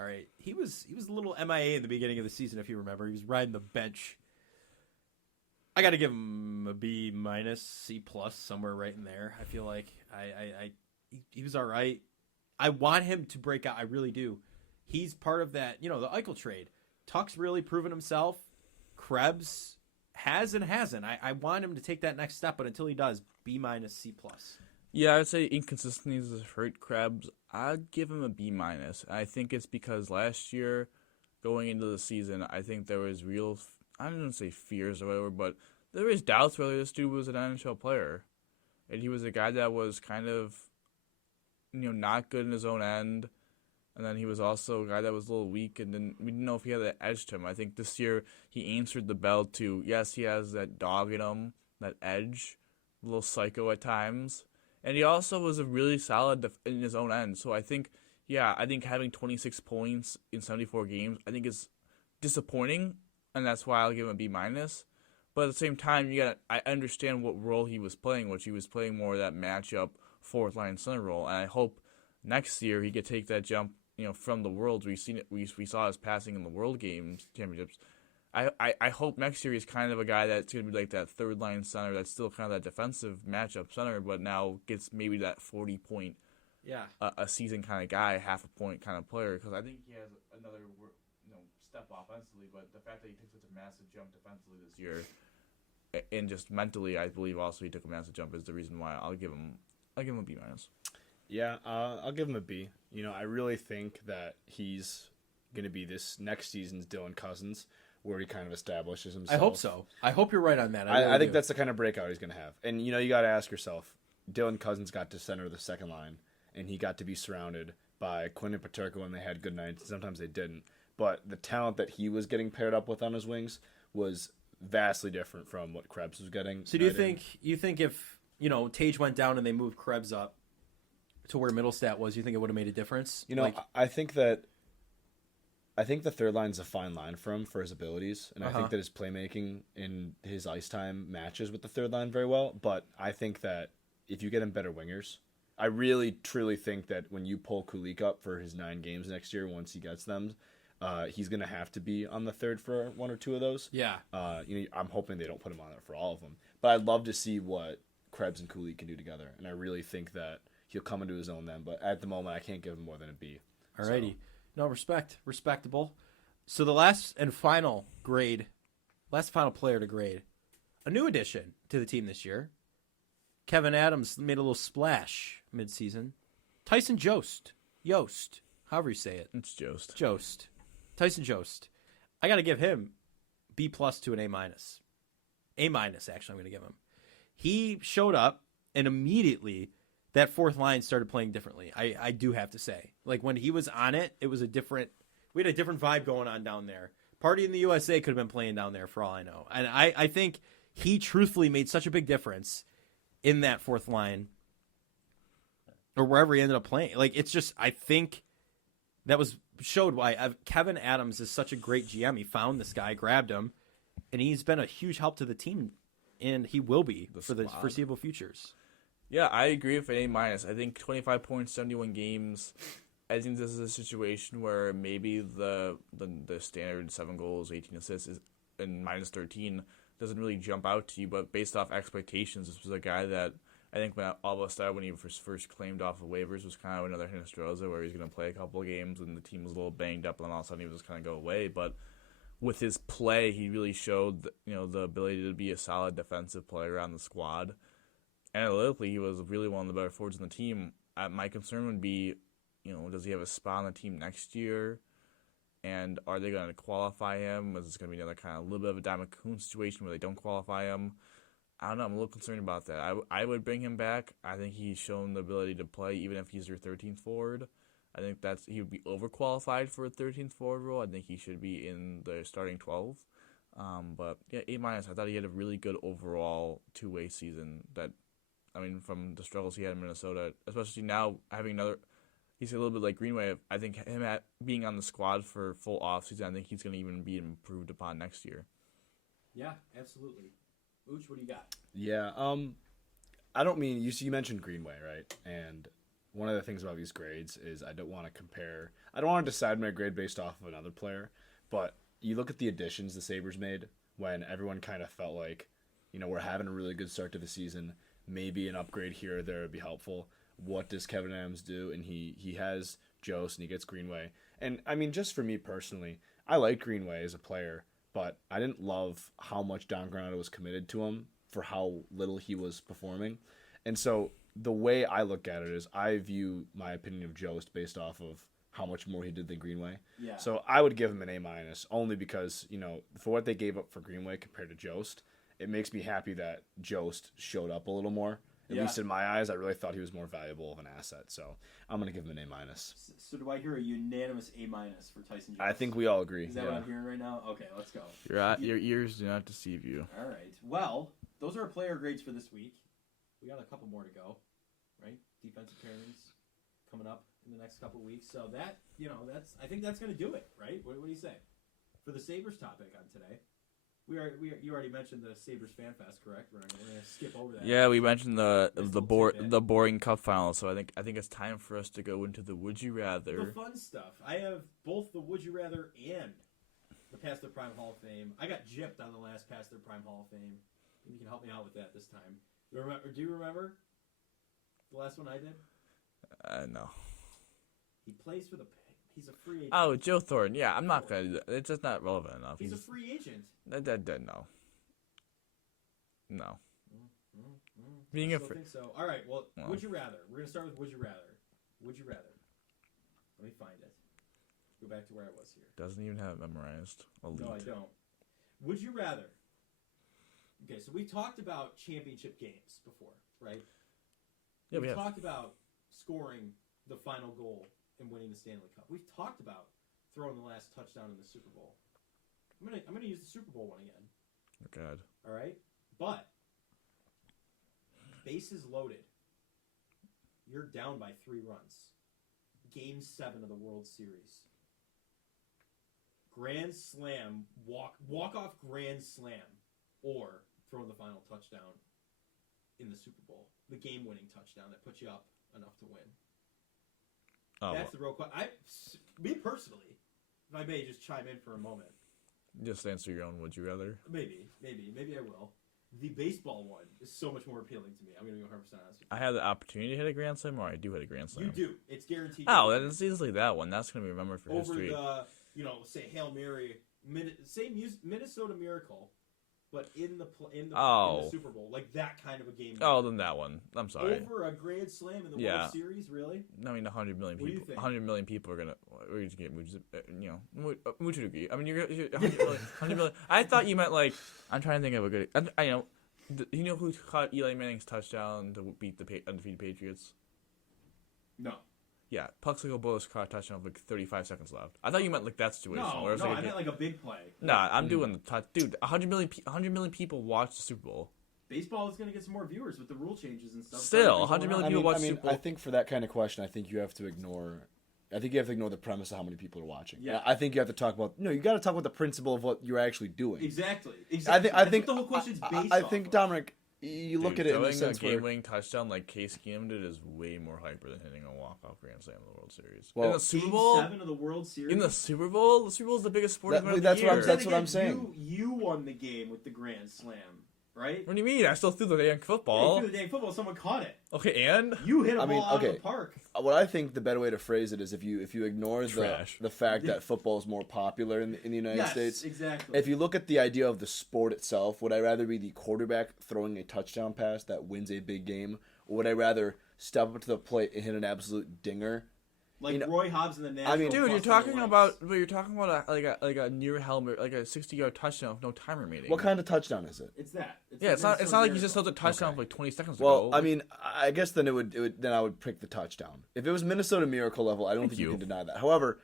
All right, he was a little MIA in the beginning of the season, if you remember. He was riding the bench. I got to give him a B-, C+, somewhere right in there. I feel like he was all right. I want him to break out. I really do. He's part of that, the Eichel trade. Tuck's really proven himself. Krebs has and hasn't. I want him to take that next step, but until he does, B-, C+. Yeah, I would say inconsistencies hurt Krebs. I'd give him a B-. I think it's because last year, going into the season, I think there was real, I don't want to say fears or whatever, but there was doubts whether this dude was an NHL player. And he was a guy that was kind of, not good in his own end. And then he was also a guy that was a little weak, and then we didn't know if he had that edge to him. I think this year he answered the bell to, yes, he has that dog in him, that edge, a little psycho at times. And he also was a really solid in his own end. So I think having 26 points in 74 games, I think is disappointing, and that's why I'll give him a B-. But at the same time, I understand what role he was playing, which he was playing more of that matchup fourth line center role. And I hope next year he could take that jump, from the Worlds. We saw his passing in the World Games championships. I hope next year he's kind of a guy that's going to be like that third line center that's still kind of that defensive matchup center, but now gets maybe that 40-point a season kind of guy, half a point kind of player, because I think he has another step offensively, but the fact that he took such a massive jump defensively this year, and just mentally, I believe also he took a massive jump, is the reason why I'll give him a B-. Yeah, I'll give him a B. I really think that he's going to be this next season's Dylan Cousins, where he kind of establishes himself. I hope so. I hope you're right on that. I think that's the kind of breakout he's going to have. And, you got to ask yourself, Dylan Cousins got to center the second line, and he got to be surrounded by Quinn and Paterka when they had good nights, and sometimes they didn't. But the talent that he was getting paired up with on his wings was vastly different from what Krebs was getting. So do you think if, Tage went down and they moved Krebs up to where Middlestat was, you think it would have made a difference? I think the third line's a fine line for him for his abilities, and I think that his playmaking in his ice time matches with the third line very well. But I think that if you get him better wingers, I really truly think that when you pull Kulik up for his 9 games next year, once he gets them, He's going to have to be on the third for one or two of those. Yeah. I'm hoping they don't put him on there for all of them. But I'd love to see what Krebs and Cooley can do together, and I really think that he'll come into his own then. But at the moment, I can't give him more than a B. Alrighty. So. No, respectable. So the last final player to grade, a new addition to the team this year. Kevin Adams made a little splash mid-season. Tyson Jost, however you say it. It's Jost. Tyson Jost. I got to give him B+ to an A-. A-, actually, I'm going to give him. He showed up, and immediately that fourth line started playing differently. I do have to say. Like, when he was on it, we had a different vibe going on down there. Party in the USA could have been playing down there for all I know. And I think he truthfully made such a big difference in that fourth line or wherever he ended up playing. Like, it's just, I think that showed why Kevin Adams is such a great GM. He found this guy, grabbed him, and he's been a huge help to the team, and he will be for the foreseeable futures. Yeah, I agree with an A-. I think 25 points, 71 games. I think this is a situation where maybe the standard 7 goals, 18 assists and -13 doesn't really jump out to you, but based off expectations, this was a guy that I think when all of us started when he was first claimed off of waivers was kind of another Hinostroza where he's going to play a couple of games and the team was a little banged up and then all of a sudden he was just kind of go away. But with his play, he really showed the ability to be a solid defensive player on the squad. Analytically, he was really one of the better forwards in the team. My concern would be, does he have a spot on the team next year? And are they going to qualify him? Is this going to be another kind of a little bit of a Diamond Coon situation where they don't qualify him? I don't know. I'm a little concerned about that. I would bring him back. I think he's shown the ability to play even if he's your 13th forward. I think he would be overqualified for a 13th forward role. I think he should be in the starting 12. But yeah, A-. I thought he had a really good overall two-way season. From the struggles he had in Minnesota, especially now having another. He's a little bit like Greenway. I think him being on the squad for full offseason, I think he's going to even be improved upon next year. Yeah, absolutely. Ooch, what do you got? Yeah, I don't mean you mentioned Greenway, right? And one of the things about these grades is I don't want to decide my grade based off of another player, but you look at the additions the Sabres made when everyone kind of felt like, we're having a really good start to the season. Maybe an upgrade here or there would be helpful. What does Kevin Adams do? And he has Jost and he gets Greenway. And just for me personally, I like Greenway as a player, but I didn't love how much Don Granato was committed to him for how little he was performing. And so the way I look at it is I view my opinion of Jost based off of how much more he did than Greenway. Yeah. So I would give him an A- only because, for what they gave up for Greenway compared to Jost, it makes me happy that Jost showed up a little more. At least in my eyes, I really thought he was more valuable of an asset. So I'm going to give him an A-. So do I hear a unanimous A- for Tyson Jost? I think we all agree. Is that what I'm hearing right now? Okay, let's go. Your ears do not deceive you. All right. Well, those are our player grades for this week. We got a couple more to go, right? Defensive pairings coming up in the next couple of weeks. So that, I think that's going to do it, right? What do you say? For the Sabres topic on today. You already mentioned the Sabres Fan Fest, correct? We're going to skip over that. Yeah, we mentioned the boring cup final, so I think it's time for us to go into the Would You Rather. The fun stuff. I have both the Would You Rather and the Past Their Prime Hall of Fame. I got gypped on the last Past Their Prime Hall of Fame. You can help me out with that this time. Do you remember the last one I did? No. He plays for he's a free agent. Oh, Joe Thornton. Yeah, I'm not going to do that. It's just not relevant enough. He's a free agent. No. I still think so. All right, well, Would You Rather? We're going to start with Would You Rather. Would you rather? Let me find it. Go back to where I was here. Doesn't even have it memorized. Elite. No, I don't. Would you rather? Okay, so we talked about championship games before, right? Yeah, we have. Talked about scoring the final goal and winning the Stanley Cup. We've talked about throwing the last touchdown in the Super Bowl. I'm gonna use the Super Bowl one again. Oh, God. All right, but bases loaded. You're down by 3 runs. Game 7 of the World Series. Grand slam, walk-off grand slam, or throwing the final touchdown in the Super Bowl. The game-winning touchdown that puts you up enough to win. Oh, That's the real question. Me personally, if if I may just chime in for a moment. Just answer your own would you rather. Maybe I will. The baseball one is so much more appealing to me. I'm going to be 100% honest with you. I had the opportunity to hit a grand slam, or I do hit a grand slam. You do. It's guaranteed. Oh, then it's easily that one. That's going to be remembered for over history. Over the, say Hail Mary, Minnesota Miracle, but in the Super Bowl, like that kind of a game. Oh, then that one. I'm sorry. Over a grand slam in the World Series, really? I mean, 100 million people. What do you think? 100 million people are gonna. We're just get much agree. I mean, you're 100 million. I thought you meant like. I'm trying to think of a good. I know. You know who caught Eli Manning's touchdown to beat the undefeated Patriots? No. Yeah, Plaxico Burress caught a touchdown with like 35 seconds left. I thought you meant like that situation. No, I meant like a big play. Nah, I'm doing the touch. Dude, 100 million people watch the Super Bowl. Baseball is going to get some more viewers with the rule changes and stuff. Still, 100 million people watch the Super Bowl. I think for that kind of question, I think you have to ignore the premise of how many people are watching. Yeah. I think you have to talk about you got to talk about the principle of what you're actually doing. Exactly. I think the whole question's based I off think of. Dominic, you look at it in the sense a where game-winning touchdown like Case Keenum did is way more hyper than hitting a walk-off grand slam in the World Series. Well, in the Super Bowl, Game 7 of the World Series. In the Super Bowl is the biggest sporting event of the that's year. that's what I'm saying. You won the game with the grand slam, right? What do you mean? I still threw the dang football. You threw the dang football. Someone caught it. Okay, and You hit a ball out of the park. What I think the better way to phrase it is if you ignore Trash. the fact that football is more popular in the United States. Exactly. If you look at the idea of the sport itself, would I rather be the quarterback throwing a touchdown pass that wins a big game, or would I rather step up to the plate and hit an absolute dinger? Like Roy Hobbs in the National. Dude, you're talking about a near helmet, like a 60-yard touchdown with no time remaining. What kind of touchdown is it? It's that. It's not like you just held a touchdown for like 20 seconds ago. Well, I mean, I guess then then I would pick the touchdown. If it was Minnesota Miracle level, I don't think you can deny that. However,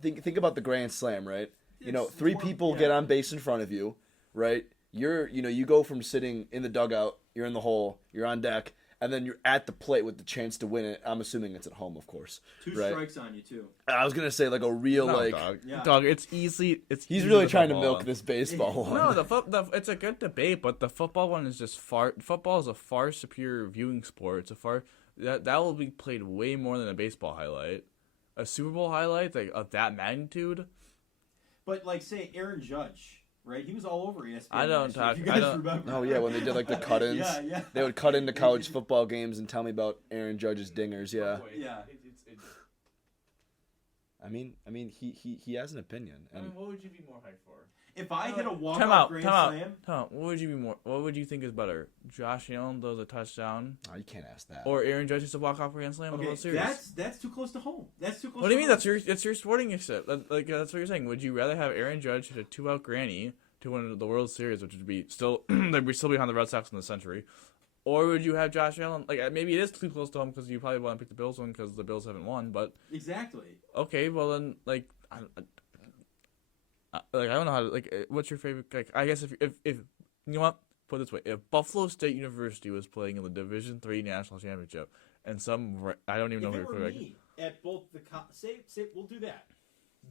think about the grand slam, right? Three people get on base in front of you, right? You go from sitting in the dugout, you're in the hole, you're on deck, and then you're at the plate with the chance to win it. I'm assuming it's at home, of course. Two right? strikes on you too. I was gonna say like a real dog. It's easy. He's really trying to milk this baseball one. No, it's a good debate, but the football one is just far. Football is a far superior viewing sport. It's a far that will be played way more than a baseball highlight. A Super Bowl highlight like of that magnitude. But like say Aaron Judge. Right, he was all over ESPN. I don't talk. You guys remember? Oh yeah, when they did like the cut-ins. Yeah. They would cut into college football games and tell me about Aaron Judge's dingers. Yeah. Yeah. I mean, he has an opinion. And what would you be more hyped for? If I hit a walk-off grand slam, What would you be more? What would you think is better? Josh Allen does a touchdown. Oh, you can't ask that. Or Aaron Judge does a walk-off grand slam in the World Series. That's too close to home. That's too close. What do you mean? That's your sporting except like that's what you're saying. Would you rather have Aaron Judge hit a 2-out granny to win the World Series, which would be still they'd be still behind the Red Sox in the century, or would you have Josh Allen? Like maybe it is too close to home because you probably want to pick the Bills one because the Bills haven't won. But exactly. Okay, well then I don't know how to what's your favorite? Like I guess if you know what, put it this way: if Buffalo State University was playing in the Division III National Championship and I don't even know who you're me at both the say we'll do that.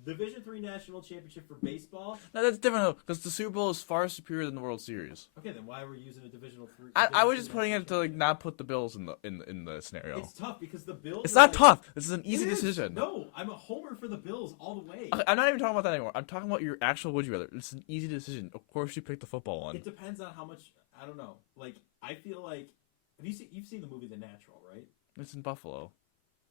Division III National Championship for baseball. No, that's different because the Super Bowl is far superior than the World Series. Okay, then why are we using a Divisional III? I was just putting it to not put the Bills in the scenario. It's tough because the Bills. It's not tough. This is an easy decision. No, I'm a homer for the Bills all the way. Okay, I'm not even talking about that anymore. I'm talking about your actual would you rather. It's an easy decision. Of course, you pick the football one. It depends on how much. I don't know. Like I feel like you've seen the movie The Natural, right? It's in Buffalo.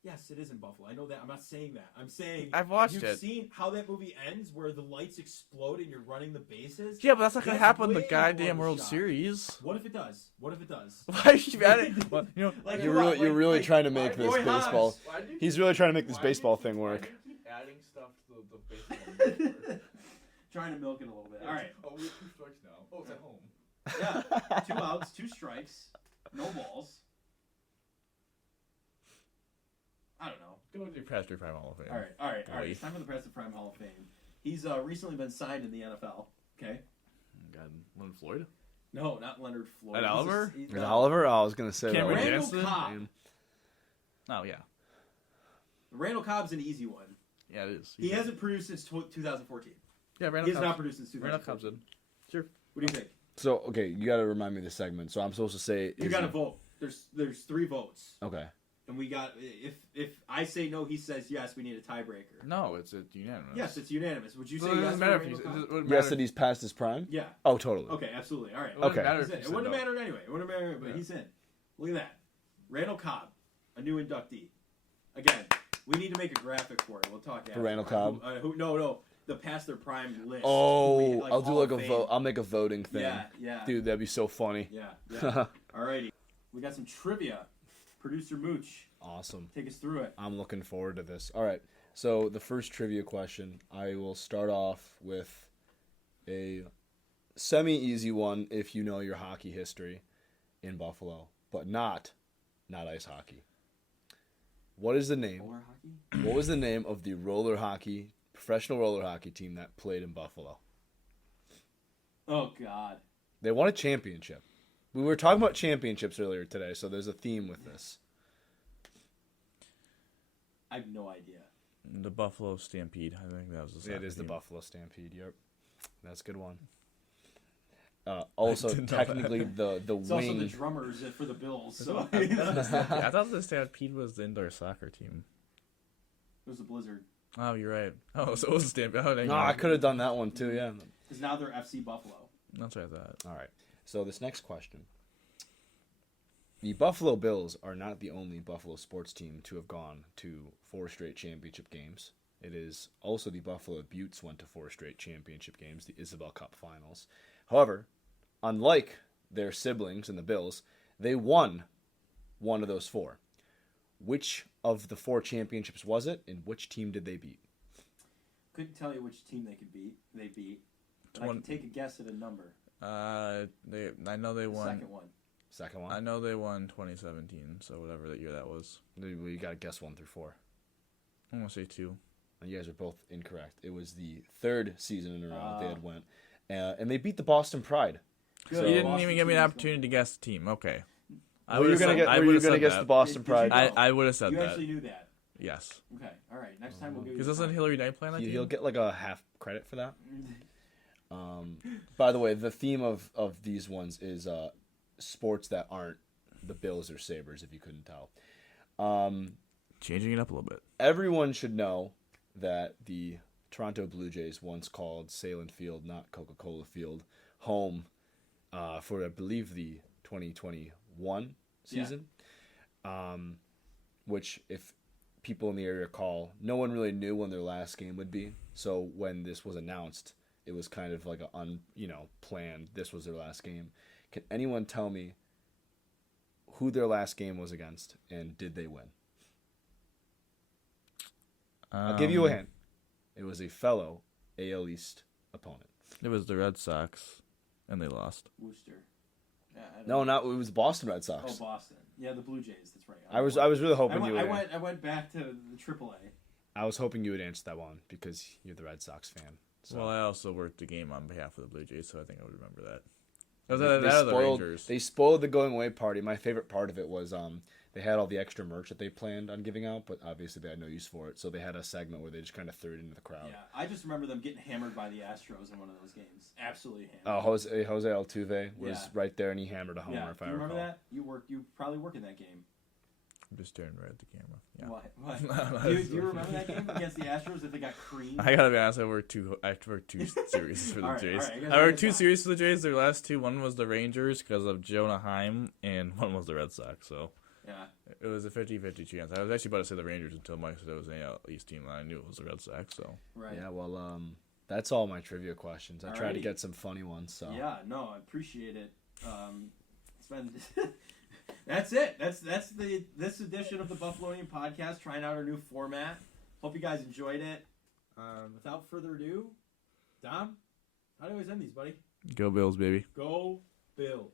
Yes, it is in Buffalo. I know that. I'm not saying that. I'm saying I've watched you've it. Seen how that movie ends, where the lights explode and you're running the bases. Yeah, but that's not gonna happen in the way goddamn more World shot. Series. What if it does? What if it does? Why you keep adding? Well, Like, you're really trying to make this Roy Hobbs. baseball. He's really trying to make this baseball thing work. Why do you keep adding stuff to the baseball? Trying to milk it a little bit. All right. Oh, we have 2 strikes now. Oh, it's at home. Yeah. 2 outs, 2 strikes, no balls. I don't know. Go with your past your Prime Hall of Fame. All right. It's time for the Preston Prime Hall of Fame. He's recently been signed in the NFL. Okay. God, Leonard Floyd. No, not Leonard Floyd. And Oliver? And Oliver? Oh, I was gonna say Cameron that. Randall Cobb. Oh yeah. Randall Cobb's an easy one. Yeah, it is. He hasn't produced since 2014. Yeah, Randall. He has not produced since 2014. Randall Cobb's in. Sure. What do you think? So okay, you got to remind me of the segment. So I'm supposed to say. You got to vote. There's 3 votes. Okay. and we got if I say no, he says yes. We need a tiebreaker. No, it's unanimous. Yes, it's unanimous. Would you say Well, it yes? doesn't matter for if Randall he's. Cobb? Yes, that he's past his prime? Yeah. Oh, totally. Okay, absolutely. All right. Okay. It wouldn't have mattered anyway. It wouldn't have mattered, but he's in. Look at that. Randall Cobb, a new inductee. Again, we need to make a graphic for it. We'll talk after. For Randall Cobb? No. The past their prime list. Oh, I'll do Hall like of a Fame. vote. I'll make a voting thing. Yeah. Dude, that'd be so funny. Yeah. Alrighty. We got some trivia. Producer Mooch, Awesome. take us through it. I'm looking forward to this. All right. So the first trivia question, I will start off with a semi-easy one if you know your hockey history in Buffalo, but not ice hockey. What is the name? Roller hockey? What was the name of the professional roller hockey team that played in Buffalo? Oh, God. They won a championship. We were talking about championships earlier today, so there's a theme with this. I have no idea. The Buffalo Stampede. I think that was the It is the team. Buffalo Stampede. Yep, that's a good one. Also, technically, the It's wing. also the drummers for the Bills. So I it thought the Stampede was the indoor soccer team. was the Blizzard. Oh, you're right. Oh, so it was the Stampede. Oh, No, I could have done that one too. Yeah. Because now they're FC Buffalo. That's what I thought. All right. So this next question. The Buffalo Bills are not the only Buffalo sports team to have gone to 4 straight championship games. It is also the Buffalo Buttes went to 4 straight championship games, the Isabel Cup Finals. However, unlike their siblings in the Bills, they won one of those 4. Which of the 4 championships was it, and which team did they beat? Couldn't tell you which team they beat. But I can take a guess at a number. I know they The won. second one. Second one? I know they won 2017, so whatever that year that was. You got to guess 1 through 4. I'm gonna say 2. And you guys are both incorrect. It was the 3rd season in a row that they had went. And they beat the Boston Pride. Good. So you didn't Boston even give me an team's opportunity to guess the team. Okay. Were you going to guess the Boston Did you Pride? know? I would have said You that. actually knew that. Yes. Okay. All right. Next time we'll give you. Because doesn't Hillary Knight play on that team? He'll get like a half credit for that. By the way, the theme of these ones is sports that aren't the Bills or Sabres, if you couldn't tell. Changing it up a little bit. Everyone should know that the Toronto Blue Jays once called Salem Field, not Coca-Cola Field, home for, I believe, the 2021 season. Which, if people in the area recall, no one really knew when their last game would be. So when this was announced, it was kind of like planned. This was their last game. Can anyone tell me who their last game was against, and did they win? I'll give you a hint. It was a fellow AL East opponent. It was the Red Sox, and they lost. Worcester. Yeah, It was the Boston Red Sox. Oh, Boston. Yeah, the Blue Jays. That's right. I was really hoping you would. I went back to the AAA. I was hoping you would answer that one because you're the Red Sox fan. So. Well, I also worked the game on behalf of the Blue Jays, so I think I would remember that. They spoiled the going away party. My favorite part of it was they had all the extra merch that they planned on giving out, but obviously they had no use for it. So they had a segment where they just kind of threw it into the crowd. Yeah, I just remember them getting hammered by the Astros in one of those games. Absolutely hammered. Oh, Jose Altuve was right there, and he hammered a homer. Yeah, If do I you remember recall. that? You probably work in that game. I'm just staring right at the camera. Yeah. What? Do you remember that game against the Astros that they got creamed? I gotta be honest. I worked 2 series for the All Jays. right, I worked 2 series for the Jays. Their last 2, one was the Rangers because of Jonah Heim, and one was the Red Sox. So Yeah. it was a 50-50 chance. I was actually about to say the Rangers until Mike said it was an AL East team, and I knew it was the Red Sox. So Right. Yeah, well, that's all my trivia questions. I tried to Alrighty. get some funny ones. So Yeah, no, I appreciate it. It's been that's it. That's this edition of the Buffalonian Podcast, trying out our new format. Hope you guys enjoyed it. Without further ado, Dom, how do I always end these, buddy? go Bills, baby. Go Bills.